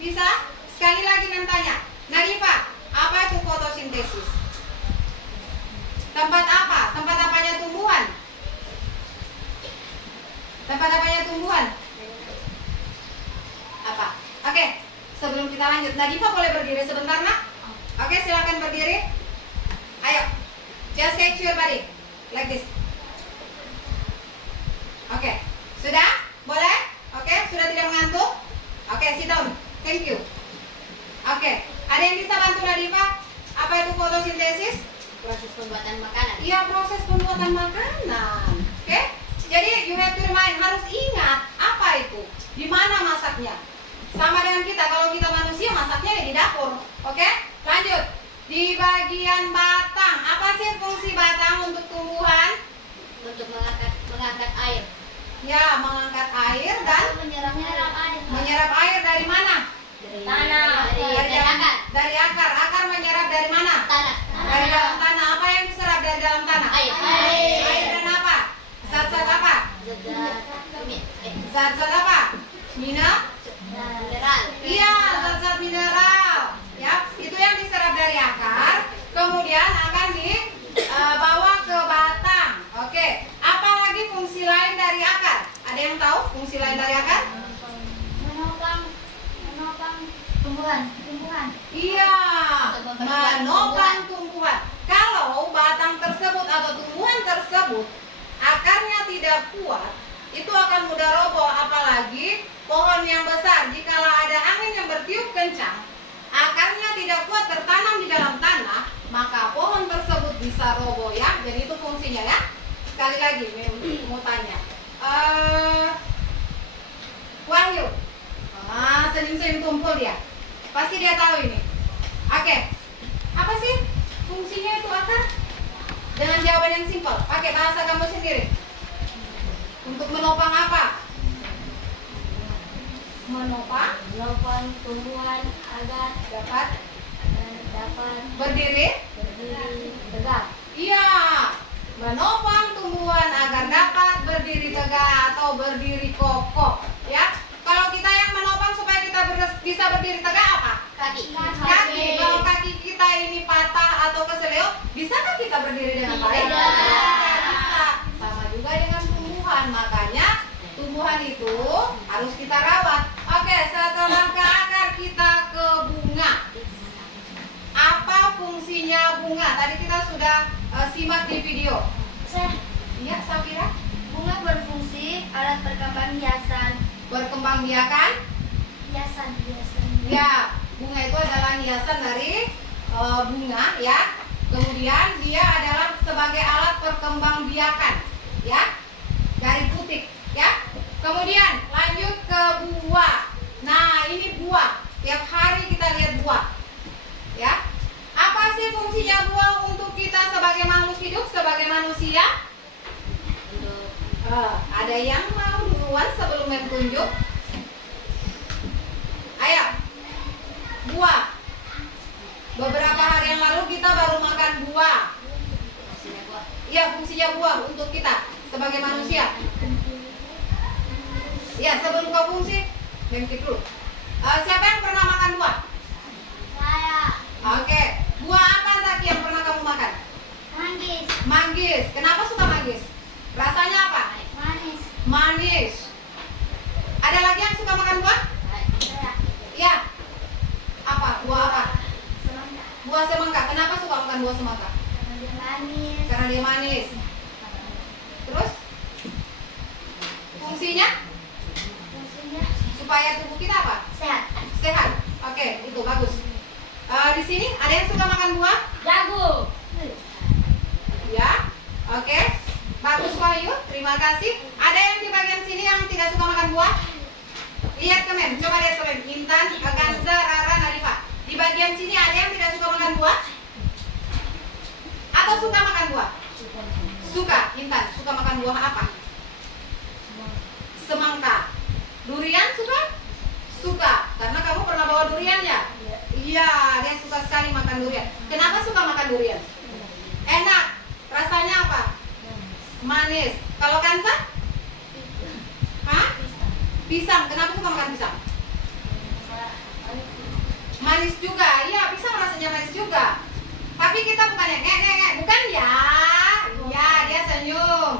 Bisa? Sekali lagi yang tanya. Nadifa, apa itu fotosintesis? Tempat apa? Tempat apanya tumbuhan? Tempat apanya tumbuhan? Apa? Oke, sebelum kita lanjut, Nadifa boleh berdiri sebentar, nak? Oke, silakan berdiri. Ayo, just stretch your body like this. Oke, sudah? Boleh? Oke, sudah tidak mengantuk? Oke, sit down. Thank you. Oke, ada yang bisa bantu Nadifa? Apa itu fotosintesis? Proses pembuatan makanan. Iya, proses pembuatan makanan. Oke, jadi you have to remind, harus ingat apa itu, di mana masaknya. Sama dengan kita, kalau kita manusia masaknya ya di dapur. Oke, lanjut. Di bagian batang, apa sih fungsi batang untuk tumbuhan? Untuk mengangkat air. Ya, mengangkat air dan Menyerap air. menyerap air dari mana? Dari Tanah. Dari akar. Dari akar. Akar menyerap dari mana? Tanah. Dari dalam tanah. Apa yang diserap dari dalam tanah? Air. Air dan apa? Zat-zat apa? Zat-zat apa? Mineral. Iya, zat-zat mineral. Ya, itu yang diserap dari akar, kemudian akan dibawa ke batang. Oke. Apa lagi fungsi lain dari akar? Ada yang tahu fungsi lain dari akar? Menopang tumbuhan. Iya, menopang tumbuhan. Kalau batang tersebut atau tumbuhan tersebut akarnya tidak kuat, itu akan mudah roboh. Apalagi pohon yang besar, jikalau ada angin yang bertiup kencang, akarnya tidak kuat tertanam di dalam tanah, maka pohon tersebut bisa roboh ya. Jadi itu fungsinya ya. Sekali lagi mau tanya, Wahyu, senyum-senyum tumpul dia, pasti dia tahu ini. Oke, apa sih fungsinya itu akar? Dengan jawaban yang simpel, pakai bahasa kamu sendiri. Untuk menopang apa? Menopang tumbuhan agar Dapat berdiri tegak. Iya, menopang tumbuhan agar dapat berdiri tegak atau berdiri kokoh. Ya, kalau kita yang menopang supaya kita bisa berdiri tegak apa? Kaki. Kaki. Kalau kaki kita ini patah atau keseleo, bisakah kita berdiri dengan baik? Tidak. Tidak bisa. Sama juga dengan tumbuhan, makanya tumbuhan itu harus kita rawat. Oke, setelah ke akar kita ke bunga. Apa fungsinya bunga? Tadi kita sudah simak di video. Iya, Safira? Bunga berfungsi alat perkembangan hiasan. Berkembang biakan? Hiasan. Ya, bunga itu adalah hiasan dari bunga ya. Kemudian dia adalah sebagai alat perkembangbiakan ya, dari putik ya. Kemudian lanjut ke buah. Nah, ini buah. Tiap hari kita lihat buah ya. Apa sih fungsinya buah untuk kita sebagai makhluk hidup, sebagai manusia? Ada yang mau duluan sebelum main tunjuk? Ayo, buah. Beberapa hari yang lalu kita baru makan buah. Iya, fungsinya buah untuk kita sebagai manusia. Ya, sebelum ke fungsi, bangkit dulu. Siapa yang pernah makan buah? Saya. Oke, buah apa Zaki yang pernah kamu makan? Manggis. Manggis. Kenapa suka manggis? Rasanya apa? Manis. Manis. Ada lagi yang suka makan buah? Saya. Ya. Apa? Buah apa? Semangka. Buah semangka. Kenapa suka makan buah semangka? Karena dia manis. Karena dia manis. Terus? Fungsinya? Fungsinya Supaya tubuh kita apa? sehat. Sehat. Oke, itu bagus. Di sini ada yang suka makan buah? Jagung. Ya. Oke. Bagus Wahyu. Terima kasih. Ada yang di bagian sini yang tidak suka makan buah? Lihat ke Mem, coba lihat ke Mem. Intan, Kanza, Rara, Narifa. Di bagian sini ada yang tidak suka makan buah? Atau suka makan buah? Suka. Intan, suka makan buah apa? Semangka. Durian suka? Suka. Karena kamu pernah bawa durian ya? Iya, dia suka sekali makan durian. Kenapa suka makan durian? Enak. Rasanya apa? Manis. Kalau Kansa? Hah? Pisang. Kenapa suka makan pisang? Manis juga. Iya, pisang rasanya manis juga. Tapi kita bukan yang ngek, bukan ya? Iya, dia senyum.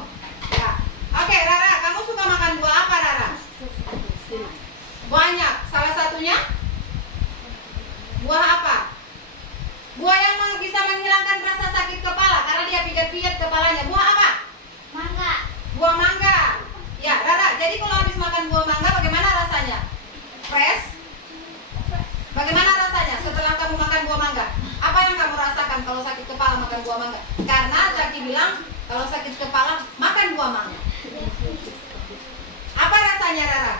Ya. Oke, Rara, kamu suka makan buah apa, Rara? Banyak. Salah satunya? Buah apa? Buah yang bisa menghilangkan rasa sakit kepala karena dia pijat-pijat kepalanya. Buah apa? Mangga. Buah mangga. Ya, Rara, jadi kalau habis makan buah mangga bagaimana rasanya? Fresh? Bagaimana rasanya setelah kamu makan buah mangga? Apa yang kamu rasakan kalau sakit kepala makan buah mangga? Karena Zaki bilang kalau sakit kepala makan buah mangga. Apa rasanya, Rara?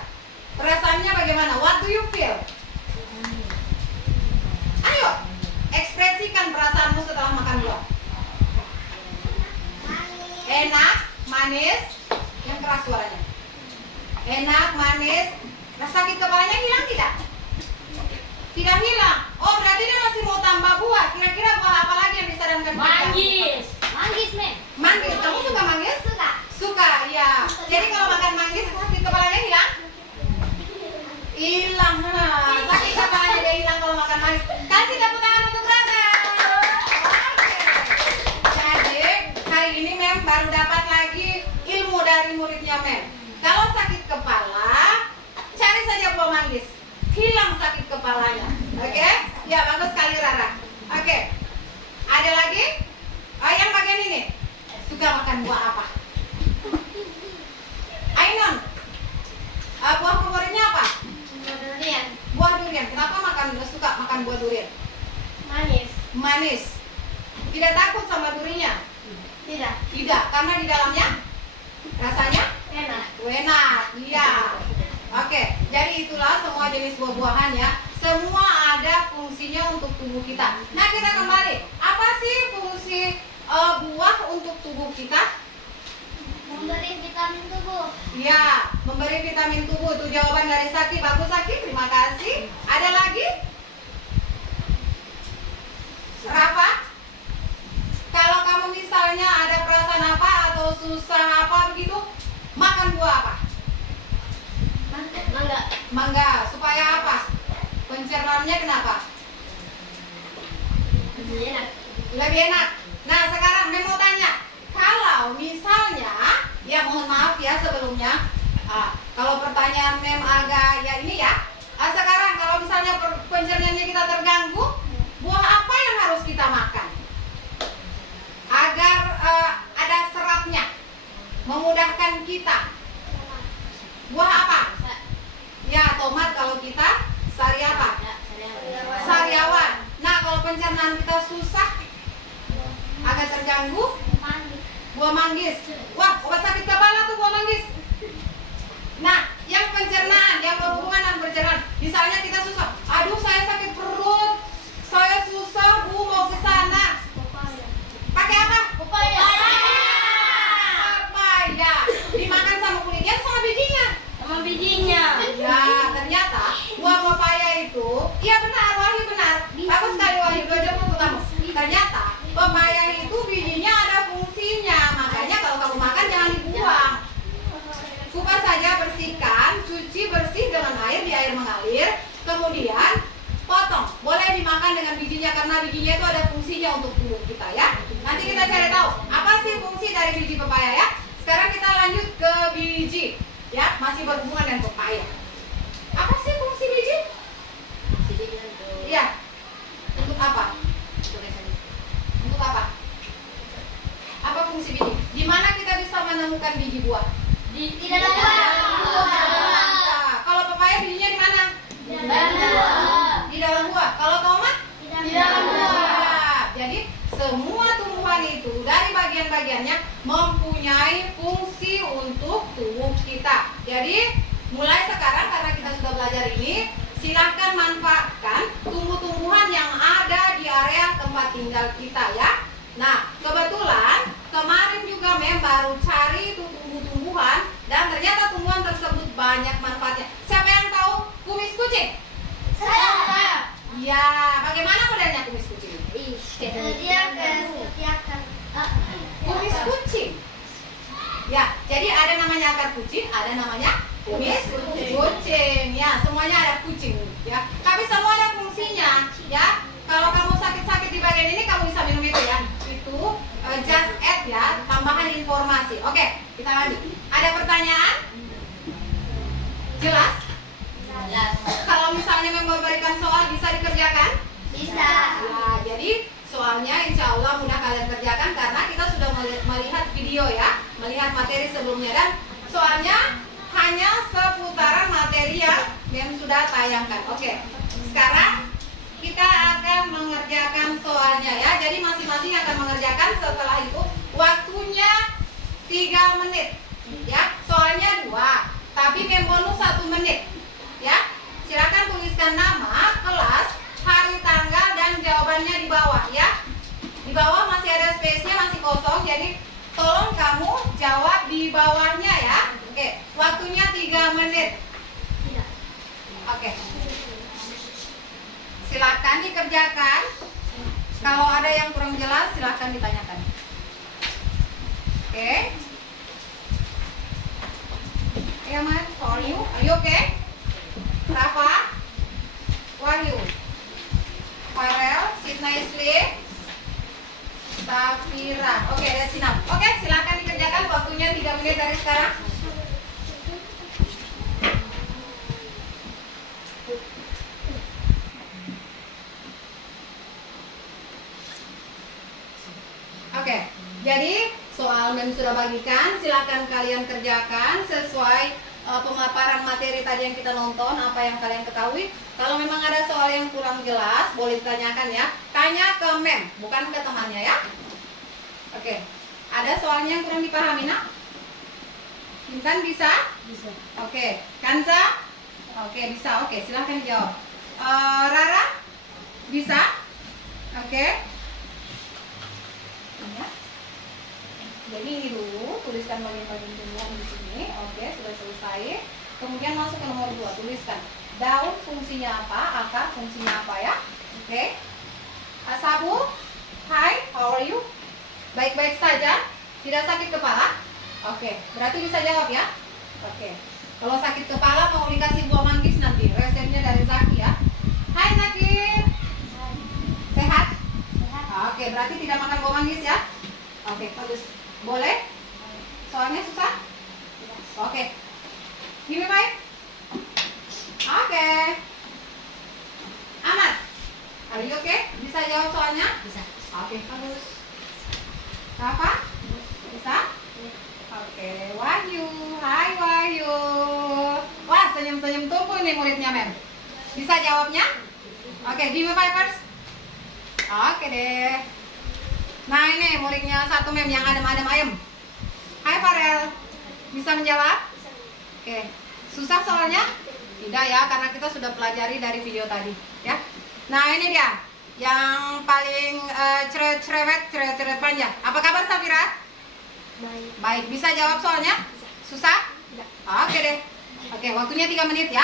Rasanya bagaimana? What do you feel? Ayo, ekspresikan perasaanmu setelah makan buah. Enak, manis, yang keras suaranya. Enak, manis. Rasa sakit kepalanya hilang tidak? Tidak hilang. Oh, berarti dia masih mau tambah buah. Kira-kira buah apa lagi yang disarankan? Manggis. Manggis, Mem. Manggis. Kamu suka manggis? Suka. Suka, ya. Jadi kalau makan manggis sakit kepalanya hilang? Hilang. Sakit kepalanya dia hilang kalau makan manggis. Kasih tepuk tangan untuk Rara. Oke. Jadi hari ini Mem baru dapat lagi ilmu dari muridnya Mem. Kalau sakit kepala, cari saja buah manggis. Hilang sakit kepalanya. Oke? Ya, bagus sekali Rara. Oke. Ada lagi? Oh, yang bagian ini. Suka makan buah apa? Ainon. Buah favoritnya apa? Durian. Buah durian. Kenapa suka makan buah durian? Manis. Manis. Tidak takut sama durinya? Tidak. Tidak, karena di dalamnya rasanya Enak. enak. Iya. Oke, jadi itulah semua jenis buah-buahan ya. Semua ada fungsinya untuk tubuh kita. Nah, kita kembali. Apa sih fungsi buah untuk tubuh kita? Memberi vitamin tubuh. Ya, memberi vitamin tubuh. Itu jawaban dari Saki. Bagus Saki, terima kasih. Ada lagi? Rafa? Kalau kamu misalnya ada perasaan apa atau susah apa begitu, makan buah apa? Mangga. Mangga. Supaya apa? Pencernaannya kenapa? Lebih enak. Lebih enak. Nah, sekarang Mem mau tanya, kalau misalnya, ya mohon maaf ya sebelumnya, kalau pertanyaan Mem agak ya ini ya. Sekarang kalau misalnya pencernaannya kita terganggu, buah apa yang harus kita makan agar ada seratnya, memudahkan kita? Buah apa? Ya, tomat kalau kita, sari apa? Sariawan. Nah, kalau pencernaan kita susah, agak terganggu, buah manggis. Wah, obat sakit kepala tuh buah manggis. Nah, yang pencernaan, yang berhubungan dengan pencernaan, misalnya kita susah, aduh saya sakit perut, saya susah bu mau ke sana. Pakai apa? Pepaya. Pepaya. Dimakan sama kulitnya sama bijinya. Sama bijinya. Ya, ternyata buah pepaya itu, iya benar, Wahyu benar. Bagus sekali Wahyu, 2 jam untuk kamu. Ternyata pepaya itu bijinya ada fungsinya, makanya kalau kamu makan jangan dibuang. Kupas saja, bersihkan, cuci bersih dengan air di air mengalir, kemudian potong. Boleh dimakan dengan bijinya karena bijinya itu ada fungsinya untuk tubuh kita ya. Nanti kita cari tahu apa sih fungsi dari biji pepaya ya. Sekarang kita lanjut ke biji. Ya, masih berhubungan dengan pepaya. Apa sih fungsi biji? Iya. Untuk apa? Untuk apa? Apa fungsi biji? Di mana kita bisa menemukan biji buah? Di dalam buah. Nah, kalau pepaya bijinya di mana? Di dalam buah. Kalau tomat? Di dalam buah. Ya, jadi semua tumbuhan itu dari bagian-bagiannya mempunyai fungsi untuk tubuh kita. Jadi mulai sekarang karena kita sudah belajar ini, silahkan manfaatkan tumbuh-tumbuhan yang ada di area tempat tinggal kita ya. Nah, kebetulan kemarin juga baru cari itu tumbuh-tumbuhan dan ternyata tumbuhan tersebut banyak manfaatnya. Siapa yang tahu kumis kucing? Saya. Ya, bagaimana modelnya kumis kucing? Dia seperti akar. Kumis kucing. Ya, jadi ada namanya akar kucing, ada namanya kumis kucing. Ya, semuanya ada kucing. Ya, tapi semua ada fungsinya. Ya, kalau kamu sakit-sakit di bagian ini, kamu bisa minum itu ya. Itu just add ya, tambahan informasi. Oke, kita lanjut. Ada pertanyaan? Jelas? Kalau misalnya memberikan soal bisa dikerjakan? Bisa. Nah, jadi soalnya insya Allah mudah kalian kerjakan karena kita sudah melihat video ya, melihat materi sebelumnya dan soalnya hanya seputaran materi yang sudah tayangkan. Oke, sekarang kita akan mengerjakan soalnya ya. Jadi masing-masing akan mengerjakan, setelah itu waktunya 3 menit ya. Soalnya 2, tapi bonus 1 menit ya. Silakan tuliskan nama, kelas, hari, tanggal, dan jawabannya di bawah ya. Di bawah masih ada space-nya, masih kosong, jadi tolong kamu jawab di bawahnya ya. Oke, waktunya 3 menit. Oke, silakan dikerjakan. Kalau ada yang kurang jelas silakan ditanyakan. Oke. Hey Ahmad, how are you? Are you okay? Rafa, Wahyu, Farel, sit nicely. Safira, oke, that's enough. Oke, silakan dikerjakan, waktunya 3 menit dari sekarang. Oke, jadi soal yang sudah bagikan, silakan kalian kerjakan sesuai pemaparan materi tadi yang kita nonton, apa yang kalian ketahui. Kalau memang ada soal yang kurang jelas, boleh ditanyakan ya. Tanya ke mem, bukan ke temannya ya. Oke, ada soalnya yang kurang dipahami nak? Intan bisa? Bisa. Oke, Kanza? Oke, bisa. Oke, silahkan dijawab. Rara? Bisa? Oke. Ya. Jadi ini dulu, tuliskan bagian-bagian tumbuhan di sini. Oke, sudah selesai. Kemudian masuk ke nomor 2, tuliskan daun fungsinya apa, akar fungsinya apa ya. Oke. Sabu, hai, how are you? Baik-baik saja? Tidak sakit kepala? Oke, berarti bisa jawab ya. Oke. Kalau sakit kepala mau dikasih buah manggis nanti, resepnya dari Zaki ya. Hai Zaki. Sehat? Sehat. Oke, berarti tidak makan buah manggis ya. Oke, bagus. Boleh? Soalnya susah? Oke. Give me five. Oke. Ahmad, are you okay? Bisa jawab soalnya? Bisa. Oke, bagus. Rafa? Bisa? Oke, Wahyu. Hai Wahyu. Wah, senyum-senyum tumbuh nih muridnya Mem. Bisa jawabnya? Oke, give me five first. Oke deh. Nah ini muridnya 1 Mem yang adem-adem ayem. Hai Farel, bisa menjawab? Oke, susah soalnya? Tidak ya, karena kita sudah pelajari dari video tadi ya. Nah ini dia, yang paling cerewet panjang. Apa kabar Safira? Baik. Baik, bisa jawab soalnya? Susah? Tidak. Oke deh. Oke, waktunya 3 menit ya.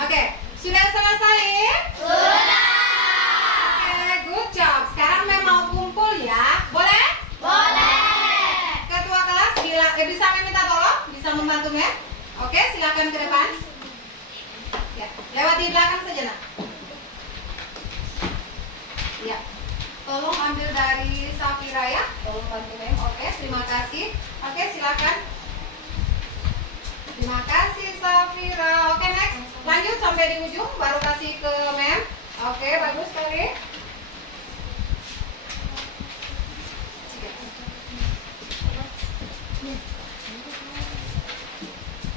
Oke, sudah selesai? Sudah. Oke, good job. Sekarang Mem mau kumpul ya. Boleh? Boleh. Ketua kelas bisa meminta tolong? Bisa membantu Mem? Oke, silakan ke depan. Ya, lewat di belakang saja nak. Ya, tolong ambil dari Safira ya. Tolong bantu Mem. Oke, terima kasih. Oke, silakan. Terima kasih Safira. Oke, next. Lanjut sampai di ujung baru kasih ke Mem. Oke, bagus sekali.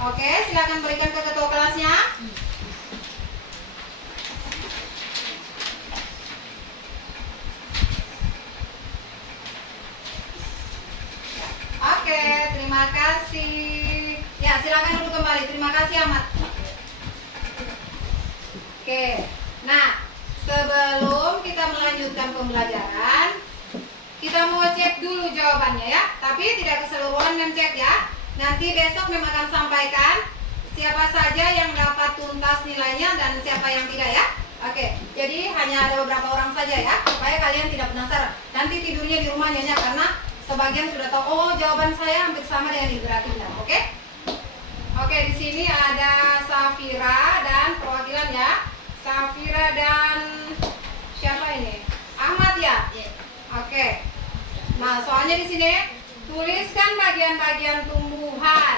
Oke, silakan berikan ke ketua kelasnya. Terima kasih. Ya, silakan duduk kembali. Terima kasih Ahmad. Oke. Nah, sebelum kita melanjutkan pembelajaran, kita mau cek dulu jawabannya ya. Tapi tidak keseluruhan mem cek ya. Nanti besok mem akan sampaikan siapa saja yang dapat tuntas nilainya dan siapa yang tidak ya. Oke, jadi hanya ada beberapa orang saja ya, supaya kalian tidak penasaran. Nanti tidurnya di rumah nyenyak karena sebagian sudah tahu, oh jawaban saya hampir sama dengan ini, berarti benar. Oke? Oke, di sini ada Safira dan perwakilan ya. Safira dan siapa ini? Ahmad ya? Oke. Nah, soalnya di sini tuliskan bagian-bagian tumbuhan.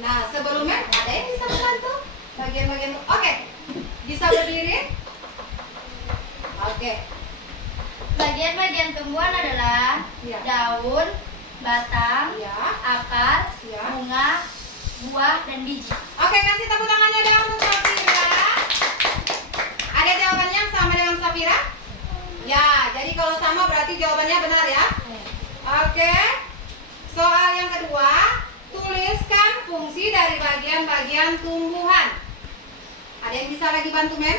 Nah, sebelumnya ada yang bisa membantu? Bagian-bagian. Oke. Bisa berdiri? Oke. Bagian-bagian tumbuhan adalah Ya. daun, batang, Ya. akar, Ya. bunga, buah, dan biji. Oke, kasih tepuk tangannya dong untuk Safira. Ada jawabannya yang sama dengan Safira? Ya, jadi kalau sama berarti jawabannya benar ya. Oke. Soal yang kedua, tuliskan fungsi dari bagian-bagian tumbuhan. Ada yang bisa lagi bantu, Mem?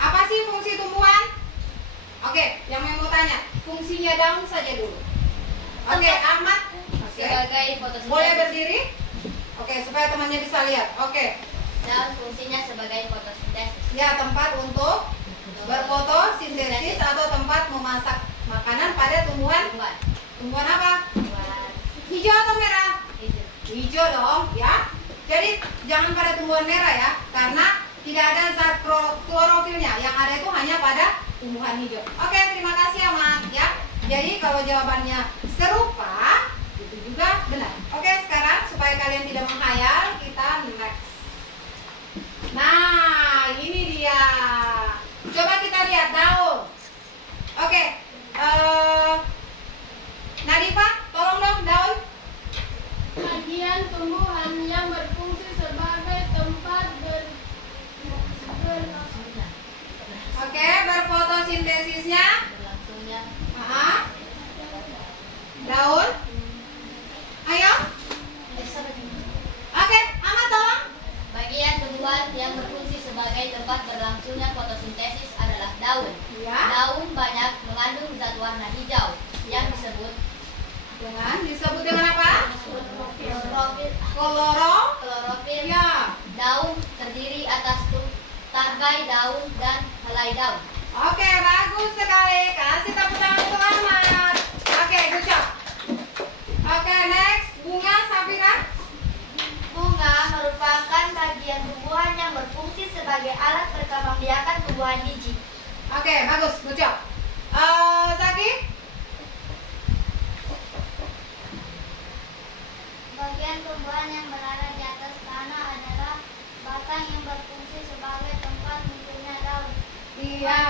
Apa sih fungsi tumbuhan? Oke, yang Mem mau tanya, fungsinya daun saja dulu. Oke, Ahmad. Oke. Sebagai fotosintesis. Boleh berdiri? Oke, supaya temannya bisa lihat. Oke. Daun fungsinya sebagai fotosintesis. Ya, tempat untuk berfotosintesis atau tempat memasak makanan pada tumbuhan. Tumbuhan. Tumbuhan apa? Tumbuhan Hijau atau merah? itu. Hijau dong, ya. Jadi jangan pada tumbuhan merah ya, karena tidak ada zat klorofilnya. Yang ada itu hanya pada tumbuhan hijau. Oke, terima kasih Ahmad ya. Jadi kalau jawabannya serupa, itu juga benar. Oke, sekarang supaya kalian tidak menghayal, kita next. Nah, ini dia. Coba kita lihat daun. Oke, Nadifa, tolong dong daun. Bagian tumbuhan yang berfungsi sebagai tempat Oke, berfotosintesisnya. Berlangsungnya Daun. Ayo. Oke, Ahmad tolong. bagian tumbuhan yang berfungsi sebagai tempat berlangsungnya fotosintesis adalah daun. Ya. Daun banyak mengandung zat warna hijau yang disebut Disebut dengan apa? klorofil. Klorofil. Ya. Daun terdiri atas tangkai daun dan helai daun. Oke, bagus sekali. Kasih tepuk tangan untuk Ahmad. Oke, good job. Oke, next. Bunga, Safira. Bunga merupakan bagian tumbuhan yang berfungsi sebagai alat perkembangbiakan tumbuhan biji. Oke, bagus. Good job. Zaki. Bagian tumbuhan yang berada di atas tanah adalah batang yang berfungsi sebagai tempat munculnya daun. Iya.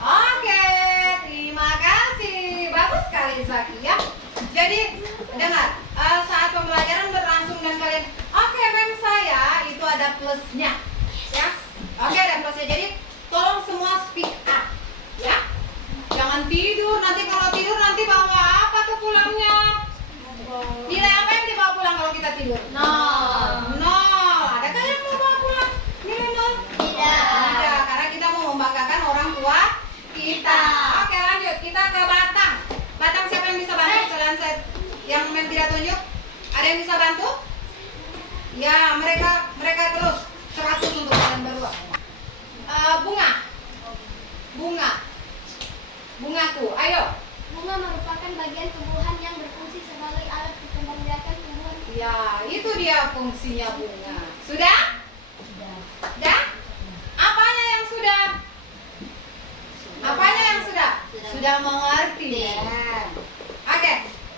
Oke, terima kasih. Bagus sekali Zaki ya. Jadi dengar, saat pembelajaran berlangsung dan kalian, oke mem saya itu ada plusnya, ya. Oke, ada plusnya. Jadi tolong semua speak up, ya. Jangan tidur. Nanti kalau tidur nanti bawa apa tuh pulangnya? Nilai apa yang dibawa pulang kalau kita tidur? Nol. Nol. Adakah yang mau bawa pulang nilai nol? Tidak, karena kita mau membanggakan orang tua kita. Oke, lanjut. Kita ke batang. Batang siapa yang bisa bantu? Selain saya yang mem tidak tunjuk. Ada yang bisa bantu? Ya, mereka terus 100 untuk kalian berdua. Bungaku. Ayo. Bunga merupakan bagian tumbuhan yang berfungsi sebagai alat perkembangbiakan tumbuhan. Ya, itu dia fungsinya bunga. Sudah? Sudah? Apanya yang sudah? Apanya yang sudah? Sudah mengerti. Oke,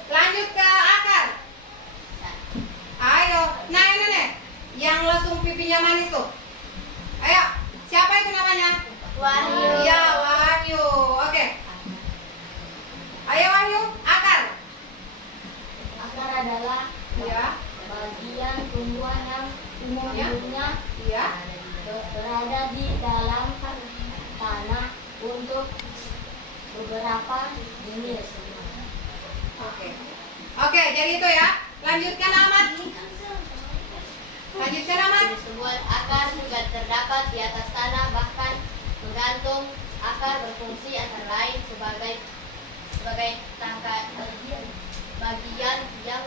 lanjut ke akar. Ayo, nah ini nih, yang lesung pipinya manis tuh. Ayo, siapa itu namanya? Wahyu. Ya, Wahyu. Oke. Ayo Wahyu, akar. Akar adalah Ya, bagian tumbuhan yang umumnya. umumnya Ya. berada di dalam tanah untuk beberapa jenis. Oke. Oke, jadi itu ya. Lanjutkan Ahmad. Lanjutkan Ahmad. Sebuah akar juga terdapat di atas tanah, bahkan menggantung akar berfungsi antara lain sebagai bagian yang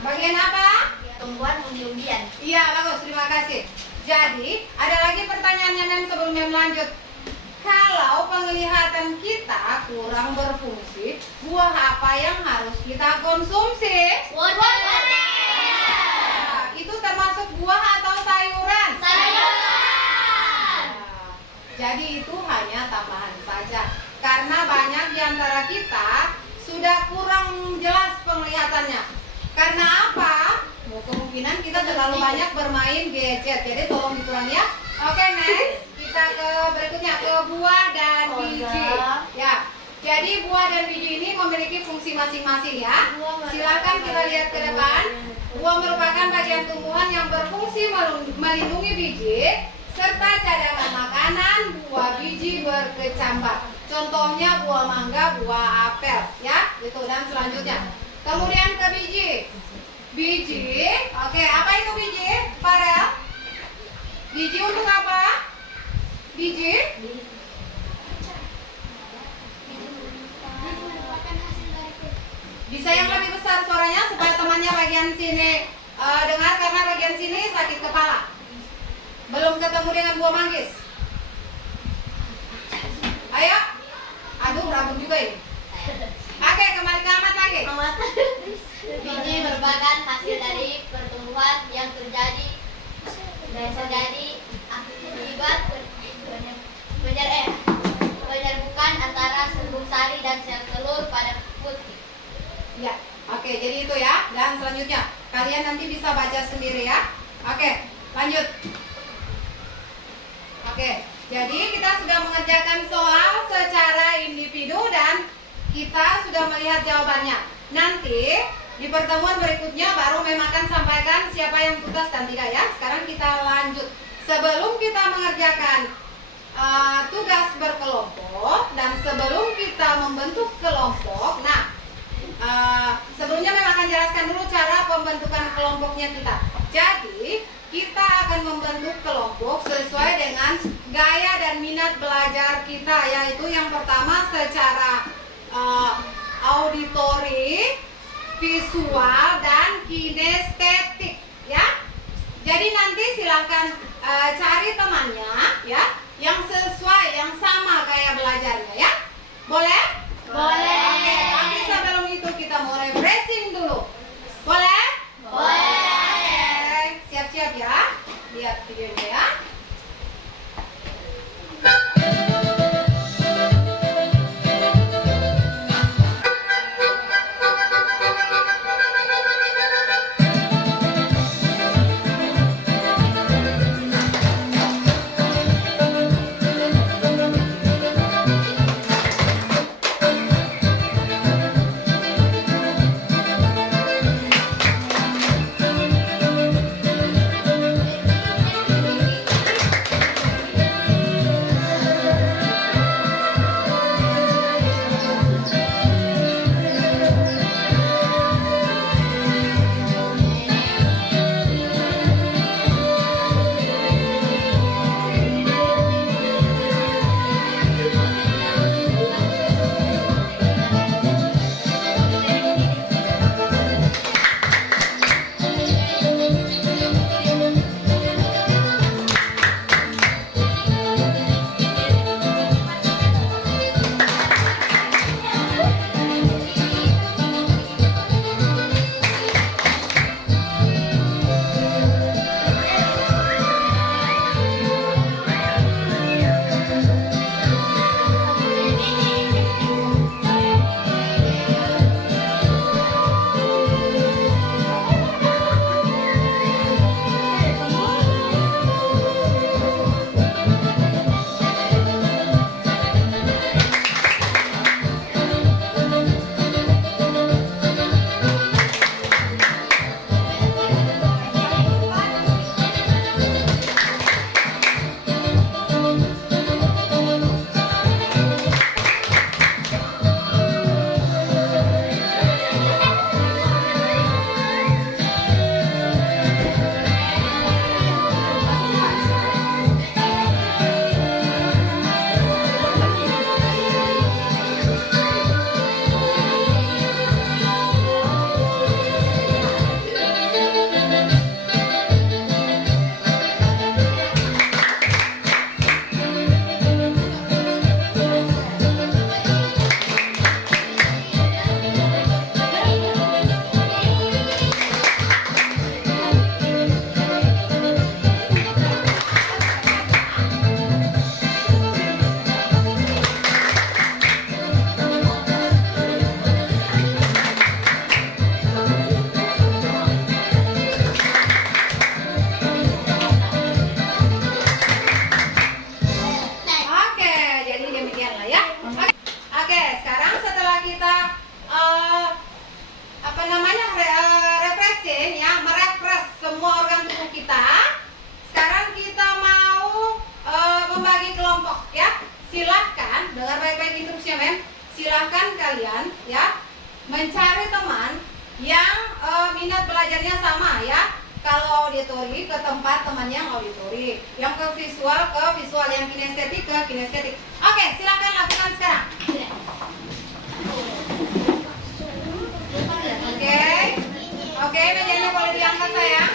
Bagian apa? tumbuhan umbi-umbian. Iya, bagus. Terima kasih. Jadi, ada lagi pertanyaannya men sebelum yang lanjut. Kalau penglihatan kita kurang berfungsi, buah apa yang harus kita konsumsi? Nah, itu termasuk buah atau sayuran? Nah, jadi itu hanya tambahan saja. Karena banyak di antara kita sudah kurang jelas penglihatannya. Karena apa? Kemungkinan kita terlalu banyak bermain gadget. Jadi tolong dikurangi ya. Oke, next. Kita ke berikutnya, ke buah dan biji. Ya. Jadi buah dan biji ini memiliki fungsi masing-masing ya. Silakan kita lihat ke depan. Buah merupakan bagian tumbuhan yang berfungsi melindungi biji serta cadangan makanan. Buah biji berkecambah. Contohnya buah mangga, buah apel ya. Itu dan selanjutnya. Kemudian ke biji. Biji, oke, apa itu biji? Farel? Biji untuk apa? Biji? Bisa yang lebih besar suaranya supaya temannya bagian sini dengar, karena bagian sini sakit kepala. Belum ketemu dengan buah manggis. Ayo. Aduh, rambut juga ini. Oke, kembali ke Ahmad lagi. Biji merupakan hasil dari pertumbuhan yang terjadi akibat penyerbukan antara serbuk sari dan sel telur pada putih. Ya, oke, jadi itu ya. Dan selanjutnya, kalian nanti bisa baca sendiri ya. Oke, lanjut. Oke, jadi kita sudah mengerjakan soal secara individu dan kita sudah melihat jawabannya. Nanti di pertemuan berikutnya baru Mem akan sampaikan siapa yang tuntas dan tidak ya. Sekarang kita lanjut. Sebelum kita mengerjakan tugas berkelompok dan sebelum kita membentuk kelompok, nah sebelumnya Mem akan jelaskan dulu cara pembentukan kelompoknya kita. Jadi kita akan membentuk kelompok sesuai dengan gaya dan minat belajar kita, yaitu yang pertama secara auditori, visual, dan kinestetik ya. Jadi nanti silahkan cari temannya ya yang sesuai, yang sama gaya belajarnya ya. Boleh? Boleh. Oke, tapi sebelum itu kita mau refreshing dulu. Boleh? Boleh. Siap-siap ya. Lihat videonya ya. kalian ya mencari teman yang minat belajarnya sama ya. Kalau auditori ke tempat teman yang auditori, yang ke visual, yang kinestetik ke kinestetik. Oke, silakan lakukan sekarang. Oke, mejanya boleh diangkat sayang.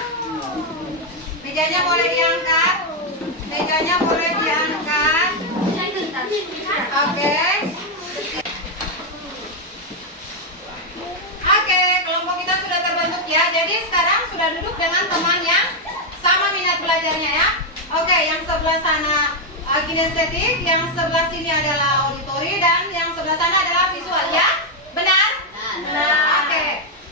Mejanya boleh diangkat. Mejanya boleh diangkat. Oke. Oke, kelompok kita sudah terbentuk ya. Jadi sekarang sudah duduk dengan teman yang sama minat belajarnya ya. Oke, yang sebelah sana kinestetik, yang sebelah sini adalah auditori, dan yang sebelah sana adalah visual ya. Benar? Benar. Oke.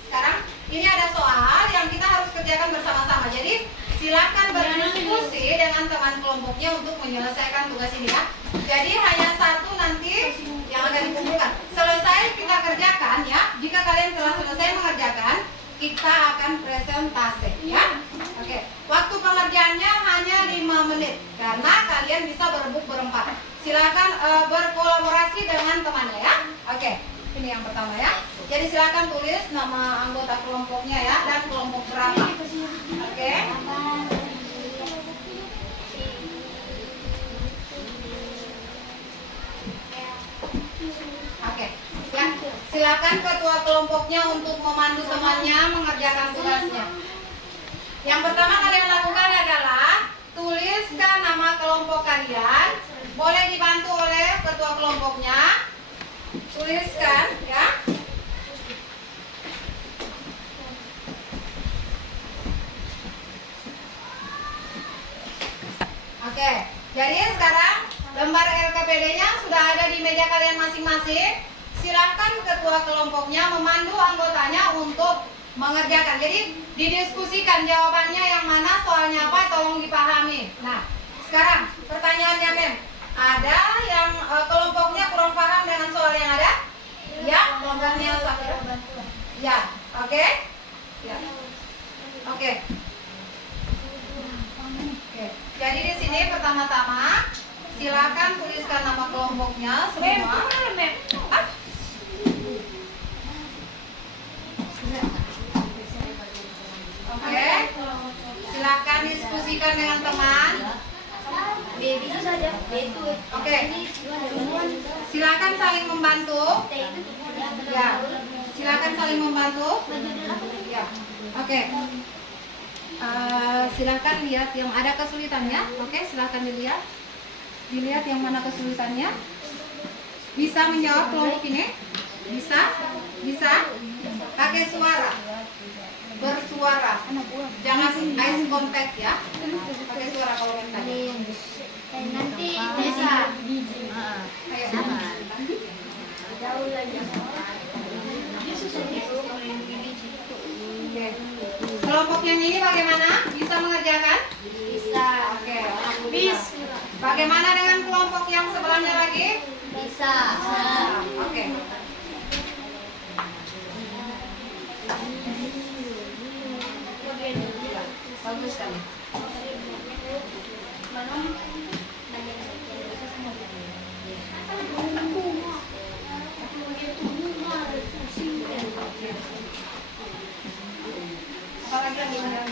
Sekarang ini ada soal yang kita harus kerjakan bersama-sama. Jadi silakan berdiskusi dengan teman kelompoknya untuk menyelesaikan tugas ini ya. Jadi hanya satu nanti yang akan dikumpulkan. Selesai kita kerjakan ya. Jika kalian telah selesai mengerjakan, kita akan presentasi ya. Oke. Waktu pengerjaannya hanya 5 menit karena kalian bisa berebut berempat. Silakan berkolaborasi dengan temannya ya. Oke. Ini yang pertama ya. Jadi silakan tulis nama anggota kelompoknya ya dan kelompok berapa. Oke. Oke. Ya, silakan ketua kelompoknya untuk memandu temannya mengerjakan tugasnya. Yang pertama kalian lakukan adalah tuliskan nama kelompok kalian. Boleh dibantu oleh ketua kelompoknya. Tuliskan ya. Oke, jadi sekarang lembar LKPD-nya sudah ada di meja kalian masing-masing. Silakan ketua kelompoknya memandu anggotanya untuk mengerjakan. Jadi didiskusikan jawabannya yang mana, soalnya apa, tolong dipahami. Nah, sekarang pertanyaannya Mem, ada yang kelompoknya kurang paham dengan soal yang ada? Ya, kelompoknya Safira. Ya, oke. Ya. Oke. Oke. Jadi di sini pertama-tama silakan tuliskan nama kelompoknya semua. Ah. Oke. Silakan diskusikan dengan teman. Itu saja. Itu. Oke. Silakan saling membantu. Ya. Silakan saling membantu. Ya. Oke. Silakan lihat yang ada kesulitannya. Oke, silakan dilihat. Dilihat yang mana kesulitannya. Bisa menjawab kelompok ini? Bisa? Bisa? Pakai suara. Bersuara. Jangan eye contact ya. Pakai suara kalau yang tadi. Nanti bisa. Ayo. Jauh lagi. Oke. Kelompok yang ini bagaimana? Bisa mengerjakan? Bisa. Oke. Bisa. Bagaimana dengan kelompok yang sebelahnya lagi? Bisa. Oke. Bagus sekali. Apalagi yang dimana?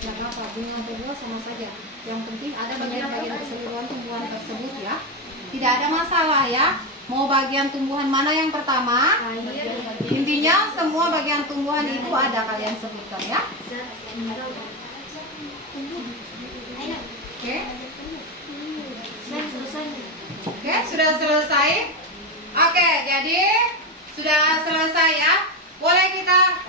Jangan apa, bunga sama saja. Yang penting ada bagian-bagian keseluruhan tumbuhan tersebut ya. Tidak ada masalah ya. Mau bagian tumbuhan mana yang pertama? Intinya semua bagian tumbuhan itu ada, kalian sebutkan ya. Oke. Oke, sudah selesai. Oke, jadi sudah selesai ya. Boleh kita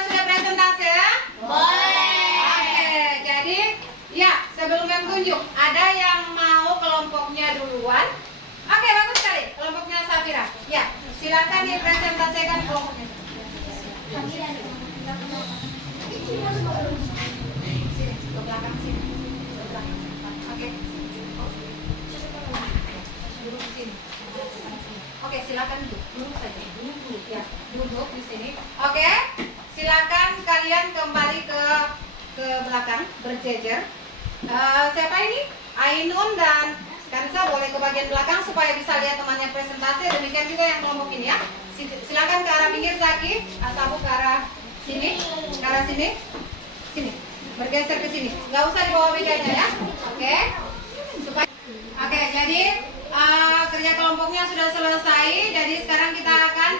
sudah presentasi ya? Boleh. Oke, jadi ya sebelum yang tunjuk, ada yang mau kelompoknya duluan? Oke, bagus sekali. Kelompoknya Safira. Ya, silakan dipresentasikan kelompoknya. Sini, ke belakang sini. Ke belakang. Oke. Duduk di sini. Oke, silakan duduk saja. Duduk ya. Duduk di sini. Oke. Silakan kalian kembali ke belakang, berjejer. Siapa ini? Ainun dan Kansa boleh ke bagian belakang supaya bisa lihat temannya presentasi. Demikian juga yang kelompok ini ya. Silakan ke arah pinggir Zaki, Asabu ke arah sini, ke arah sini, sini. Bergeser ke sini. Nggak usah di bawah mejanya ya. Oke. Oke, jadi kerja kelompoknya sudah selesai. Jadi sekarang kita akan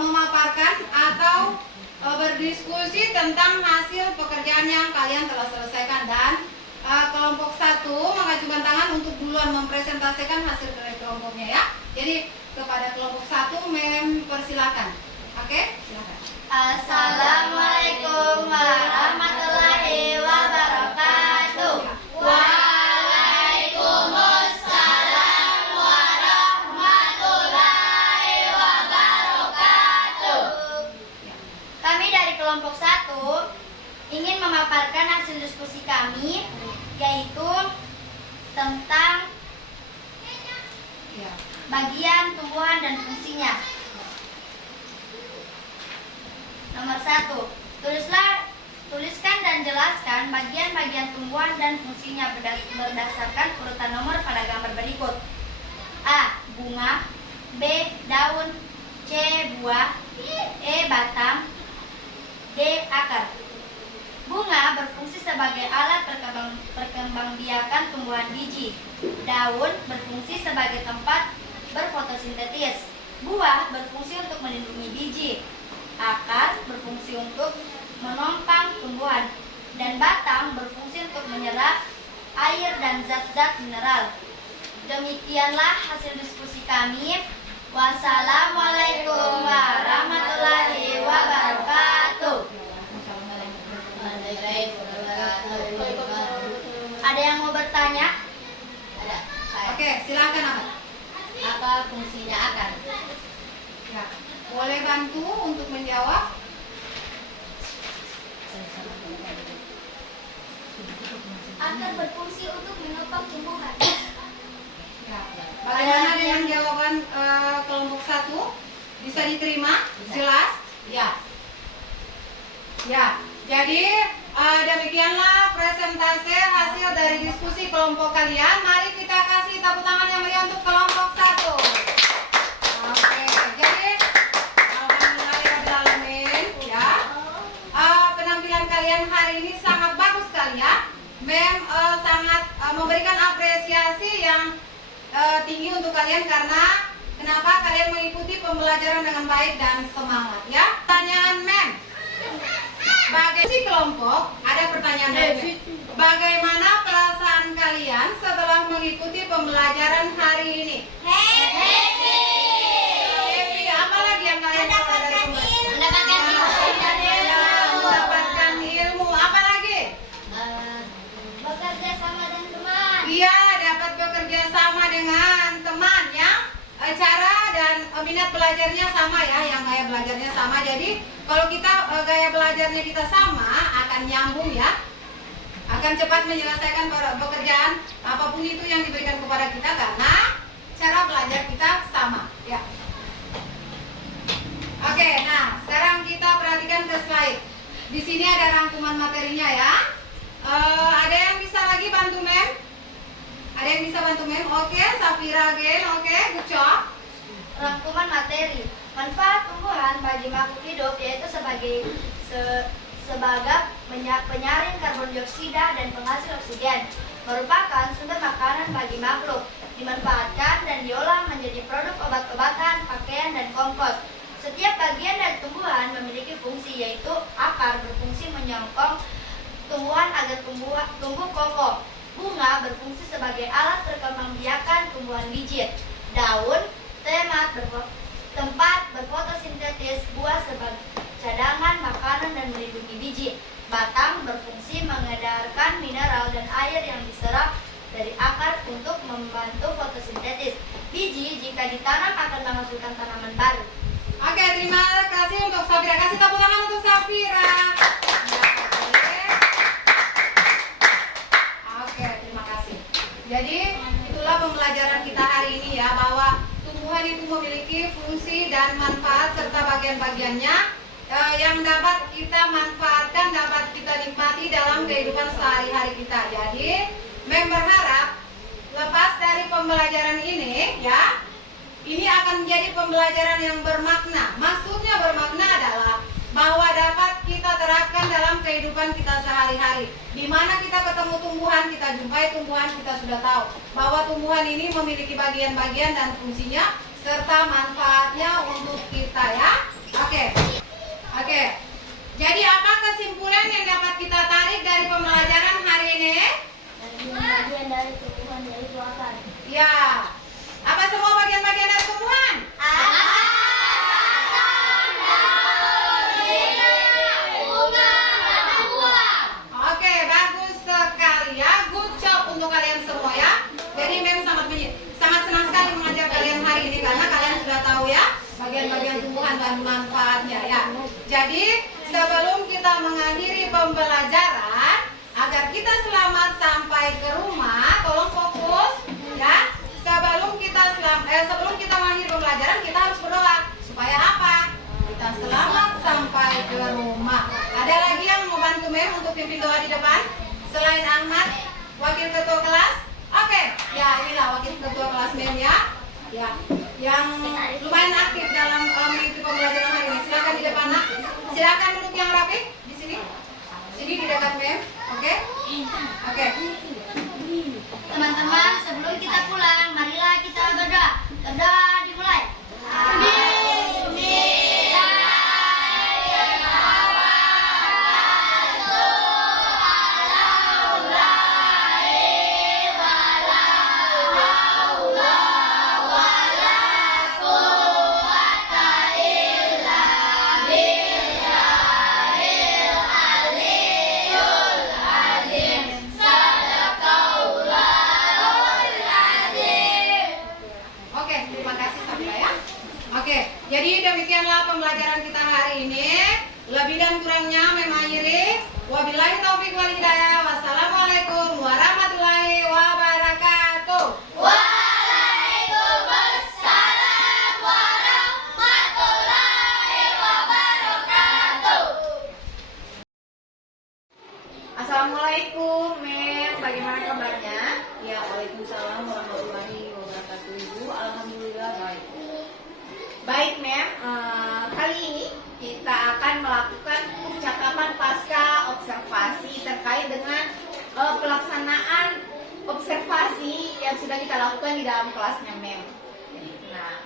memaparkan atau berdiskusi tentang hasil pekerjaan yang kalian telah selesaikan, dan kelompok 1 mengajukan tangan untuk duluan mempresentasikan hasil kerja kelompoknya ya. Jadi kepada kelompok 1 persilakan. Oke, silakan. Assalamualaikum warahmatullahi wabarakatuh. Waalaikumsalam warahmatullahi wabarakatuh. Kami dari kelompok 1 ingin memaparkan hasil diskusi kami, yaitu tentang bagian tumbuhan dan fungsinya. Nomor 1, tuliskan dan jelaskan bagian-bagian tumbuhan dan fungsinya berdasarkan urutan nomor pada gambar berikut. A. Bunga, B. Daun, C. Buah, E. Batang, D. Akar. Bunga berfungsi sebagai alat perkembangbiakan tumbuhan biji. Daun berfungsi sebagai tempat berfotosintesis. Buah berfungsi untuk melindungi biji. Akar berfungsi untuk menopang tumbuhan. Dan batang berfungsi untuk menyerap air dan zat-zat mineral. Demikianlah hasil diskusi kami. Wassalamualaikum warahmatullahi wabarakatuh. Ada yang mau bertanya? Ada. Oke, silakan Ahmad. Apa fungsinya akar? Ya, boleh bantu untuk menjawab? Akar berfungsi untuk menopang tumbuhan. Ya. Bagaimana dengan jawaban kelompok 1? Bisa diterima? Jelas? Ya. Ya. Jadi demikianlah presentasi hasil dari diskusi kelompok kalian. Mari kita kasih tepuk tangan yang meriah untuk kelompok 1. Oke, jadi alhamdulillahirobbilalamin ya. Penampilan kalian hari ini sangat bagus sekali ya. Sangat memberikan apresiasi yang tinggi untuk kalian, karena kenapa kalian mengikuti pembelajaran dengan baik dan semangat ya. Pertanyaan bagi kelompok, ada pertanyaan dari bagaimana perasaan kalian setelah mengikuti pembelajaran hari ini? Happy. Apa lagi yang kalian dapat dari mendapatkan ilmu? Apa lagi? Bekerja sama dengan teman. Iya, dapat bekerja sama dengan teman ya. Cara dan minat belajarnya sama ya, yang gaya belajarnya sama. Jadi kalau kita gaya belajarnya kita sama, akan nyambung ya, akan cepat menyelesaikan pekerjaan apapun itu yang diberikan kepada kita, karena cara belajar kita sama ya. Oke, nah sekarang kita perhatikan ke slide. Di sini ada rangkuman materinya ya. Ada yang bisa lagi bantu Mem? Ada yang bisa bantu Mem? Oke, Safira again. Oke, good job. Rangkuman materi. Manfaat tumbuhan bagi makhluk hidup yaitu sebagai penyaring karbon dioksida dan penghasil oksigen. Merupakan sumber makanan bagi makhluk. Dimanfaatkan dan diolah menjadi produk obat-obatan, pakaian, dan kompos. Setiap bagian dari tumbuhan memiliki fungsi, yaitu akar berfungsi menyokong tumbuhan agar tumbuh kokoh. Bunga berfungsi sebagai alat perkembangbiakan tumbuhan biji. Daun, tempat berfotosintesis. Buah sebagai cadangan makanan dan melindungi biji. Batang berfungsi mengedarkan mineral dan air yang diserap dari akar untuk membantu fotosintesis. Biji jika ditanam akan menghasilkan tanaman baru. Oke, terima kasih untuk Safira. Kasih tepuk tangan untuk Safira. Oke, terima kasih. Jadi itulah pembelajaran kita hari ini ya, bahwa tumbuhan itu memiliki fungsi dan manfaat serta bagian-bagiannya yang dapat kita manfaatkan, dapat kita nikmati dalam kehidupan sehari-hari kita. Jadi, Mem berharap lepas dari pembelajaran ini ya, ini akan menjadi pembelajaran yang bermakna. Maksudnya bermakna adalah bahwa dapat kita terapkan dalam kehidupan kita sehari-hari. Di mana kita ketemu tumbuhan, kita jumpai tumbuhan, kita sudah tahu bahwa tumbuhan ini memiliki bagian-bagian dan fungsinya serta manfaatnya untuk kita ya. Oke. Jadi apa kesimpulan yang dapat kita tarik dari pembelajaran hari ini? Bagian dari tumbuhan yaitu akar. Ya. Apa semua bagian-bagian dari tumbuhan? Oke, bagus sekali ya. Good job untuk kalian semua ya. Jadi Mem sangat senang sekali mengajar kalian hari ini karena kalian sudah tahu ya bagian-bagian tumbuhan dan manfaatnya ya. Jadi sebelum kita mengakhiri pembelajaran, agar kita selamat sampai ke rumah, tolong fokus ya. Sebelum kita mengakhiri pembelajaran, kita harus berdoa supaya apa? Kita selamat sampai ke rumah. Ada lagi yang mau bantu Mem untuk pimpin doa di depan? Selain Ahmad, wakil ketua kelas? Oke, ya inilah wakil ketua kelas Mem ya. Ya, yang lumayan aktif dalam mengikuti pembelajaran hari ini. Silakan di depan nak. Silakan duduk yang rapi di sini. Sini di dekat Mem. Oke? Oke. Teman-teman, sebelum kita pulang, marilah kita berdoa. Berdoa dimulai. Oke, terima kasih Sabila ya. Oke, jadi demikianlah pembelajaran kita hari ini. Lebih dan kurangnya mengakhiri. Wabillahi taufiq wal hidayah. Wassalamualaikum warahmatullahi wabarakatuh. Waalaikumsalam warahmatullahi wabarakatuh. Assalamualaikum, Mem. Bagaimana kabarnya? Ya, waalaikumsalam warahmatullahi wabarakatuh. Ibu, alhamdulillah baik. Baik, Mem. Kali ini kita akan melakukan percakapan pasca observasi terkait dengan pelaksanaan observasi yang sudah kita lakukan di dalam kelasnya, Mem. Nah,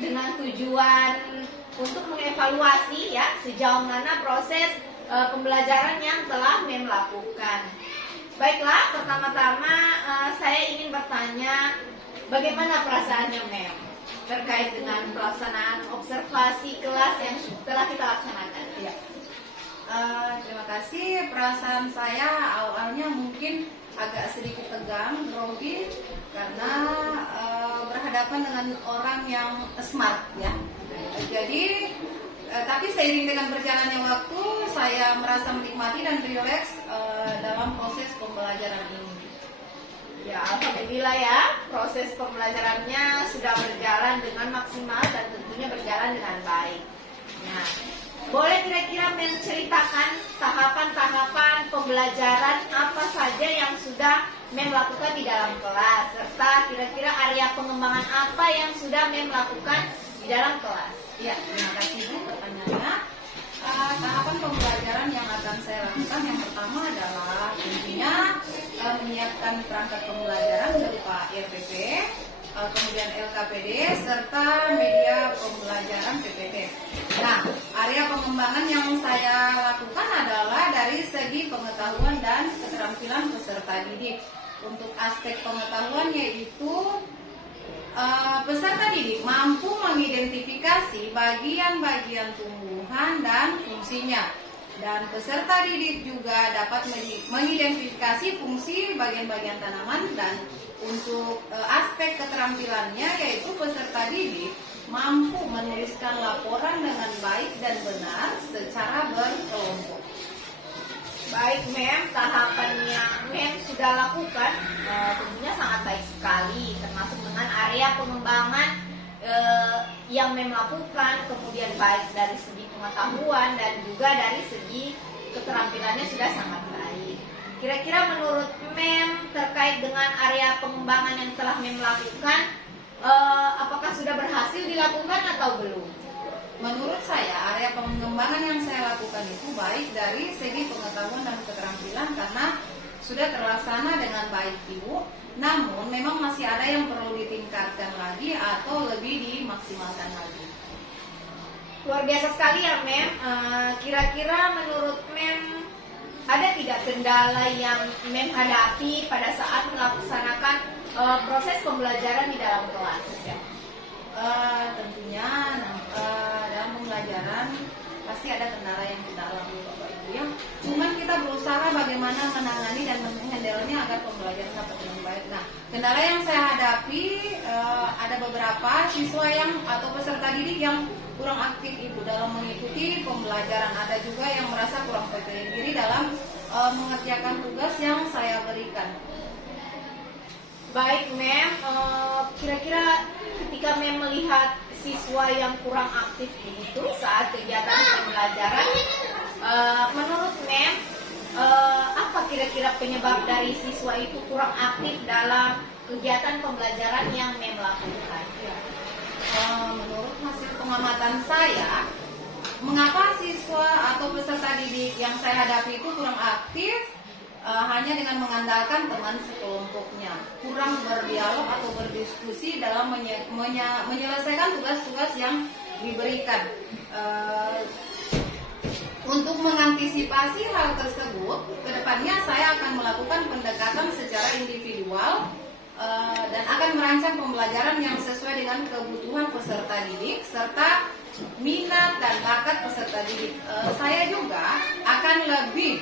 dengan tujuan untuk mengevaluasi ya sejauh mana proses pembelajaran yang telah Mem lakukan. Baiklah, pertama-tama saya ingin bertanya bagaimana perasaannya Mem terkait dengan pelaksanaan observasi kelas yang telah kita laksanakan. Ya. Terima kasih. Perasaan saya awalnya mungkin agak sedikit tegang, grogi karena berhadapan dengan orang yang smart ya. Jadi tapi seiring dengan berjalannya waktu, saya merasa menikmati dan rileks dalam proses pembelajaran ini. Ya, alhamdulillah ya, proses pembelajarannya sudah berjalan dengan maksimal dan tentunya berjalan dengan baik. Nah, boleh kira-kira menceritakan tahapan-tahapan pembelajaran apa saja yang sudah Mem lakukan di dalam kelas, serta kira-kira area pengembangan apa yang sudah Mem lakukan di dalam kelas. Ya, terima kasih Bu pertanyaannya. Tahapan pembelajaran yang akan saya lakukan yang pertama adalah intinya menyiapkan perangkat pembelajaran berupa IRPP, kemudian LKPD, serta media pembelajaran PPT. Nah, area pengembangan yang saya lakukan adalah dari segi pengetahuan dan keterampilan peserta didik. Untuk aspek pengetahuan yaitu peserta didik mampu mengidentifikasi bagian-bagian tumbuhan dan fungsinya. Dan peserta didik juga dapat mengidentifikasi fungsi bagian-bagian tanaman. Dan untuk aspek keterampilannya yaitu peserta didik mampu menuliskan laporan dengan baik dan benar secara berkelompok. Baik Mem, tahapan yang Mem sudah lakukan tentunya sangat baik sekali, termasuk dengan area pengembangan yang Mem lakukan, kemudian baik dari segi pengetahuan dan juga dari segi keterampilannya sudah sangat baik. Kira-kira menurut Mem terkait dengan area pengembangan yang telah Mem lakukan, apakah sudah berhasil dilakukan atau belum? Menurut saya, area pengembangan yang saya lakukan itu baik dari segi pengetahuan dan keterampilan karena sudah terlaksana dengan baik, Ibu. Namun, memang masih ada yang perlu ditingkatkan lagi atau lebih dimaksimalkan lagi. Luar biasa sekali ya, Mem. Kira-kira menurut Mem, ada tidak kendala yang Mem hadapi pada saat melaksanakan proses pembelajaran di dalam kelas? Tentunya dalam pembelajaran pasti ada kendala yang kita alami, Bapak Ibu ya. Cuman kita berusaha bagaimana menangani dan menghandle-nya agar pembelajaran dapat dengan baik. Nah, kendala yang saya hadapi ada beberapa siswa yang atau peserta didik yang kurang aktif Ibu dalam mengikuti pembelajaran. Ada juga yang merasa kurang percaya diri dalam mengerjakan tugas yang saya berikan. Baik, Mem. Kira-kira ketika Mem melihat siswa yang kurang aktif itu saat kegiatan pembelajaran, menurut Mem, apa kira-kira penyebab dari siswa itu kurang aktif dalam kegiatan pembelajaran yang Mem lakukan? Menurut hasil pengamatan saya, mengapa siswa atau peserta didik yang saya hadapi itu kurang aktif? Hanya dengan mengandalkan teman sekelompoknya, kurang berdialog atau berdiskusi dalam menyelesaikan tugas-tugas yang diberikan. Untuk mengantisipasi hal tersebut, kedepannya saya akan melakukan pendekatan secara individual dan akan merancang pembelajaran yang sesuai dengan kebutuhan peserta didik serta minat dan bakat peserta didik. Saya juga akan lebih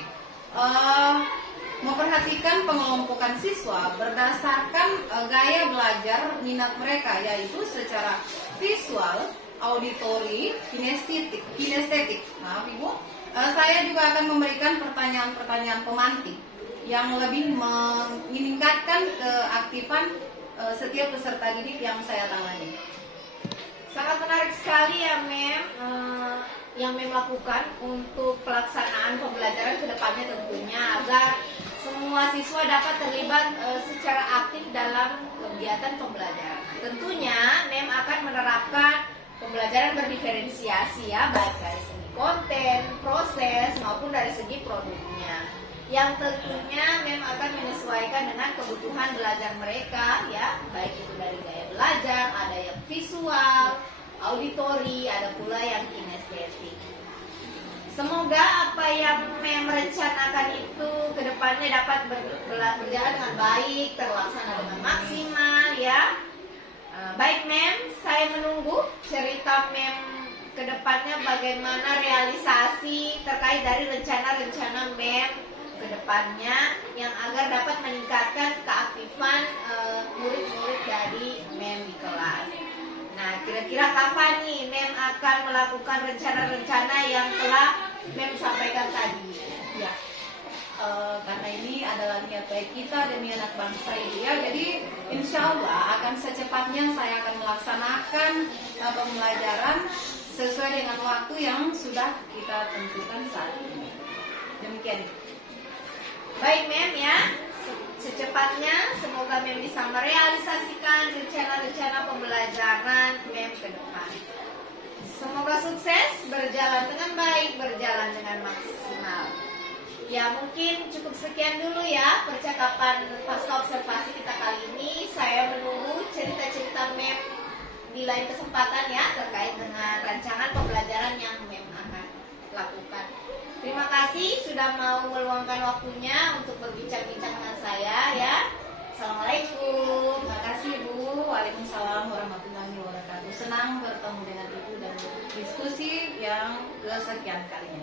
memperhatikan pengelompokan siswa berdasarkan gaya belajar minat mereka, yaitu secara visual, auditori, kinestetik. Maaf Ibu, saya juga akan memberikan pertanyaan-pertanyaan pemantik yang lebih meningkatkan keaktifan setiap peserta didik yang saya tangani. Sangat menarik sekali ya, Mem, yang Mem lakukan untuk pelaksanaan pembelajaran ke depannya tentunya agar semua siswa dapat terlibat secara aktif dalam kegiatan pembelajaran. Tentunya Mem akan menerapkan pembelajaran berdiferensiasi ya, baik dari segi konten, proses maupun dari segi produknya. Yang tentunya Mem akan menyesuaikan dengan kebutuhan belajar mereka ya, baik itu dari gaya belajar, ada yang visual, auditori, ada pula yang kinestetik. Semoga apa yang Mem rencanakan itu kedepannya dapat berjalan dengan baik, terlaksana dengan maksimal ya. Baik Mem, saya menunggu cerita Mem kedepannya bagaimana realisasi terkait dari rencana-rencana Mem kedepannya yang agar dapat meningkatkan keaktifan murid-murid dari Mem di kelas. Nah, kira-kira kapan nih Mem akan melakukan rencana-rencana yang telah Mem sampaikan tadi? Ya, karena ini adalah niat baik kita demi anak bangsa ini ya. Jadi insya Allah akan secepatnya saya akan melaksanakan pembelajaran sesuai dengan waktu yang sudah kita tentukan saat ini. Demikian. Baik Mem ya, secepatnya semoga Mem bisa merealisasikan rencana-rencana pembelajaran Mem ke depan. Semoga sukses, berjalan dengan baik, berjalan dengan maksimal. Ya mungkin cukup sekian dulu ya percakapan pasca observasi kita kali ini. Saya menunggu cerita-cerita Mem di lain kesempatan ya terkait dengan rancangan pembelajaran yang Mem akan lakukan. Terima kasih sudah mau meluangkan waktunya untuk berbincang-bincang dengan saya ya. Assalamualaikum. Terima kasih Bu. Waalaikumsalam warahmatullahi wabarakatuh. Senang bertemu dengan Ibu dan diskusi yang kesekian kalinya.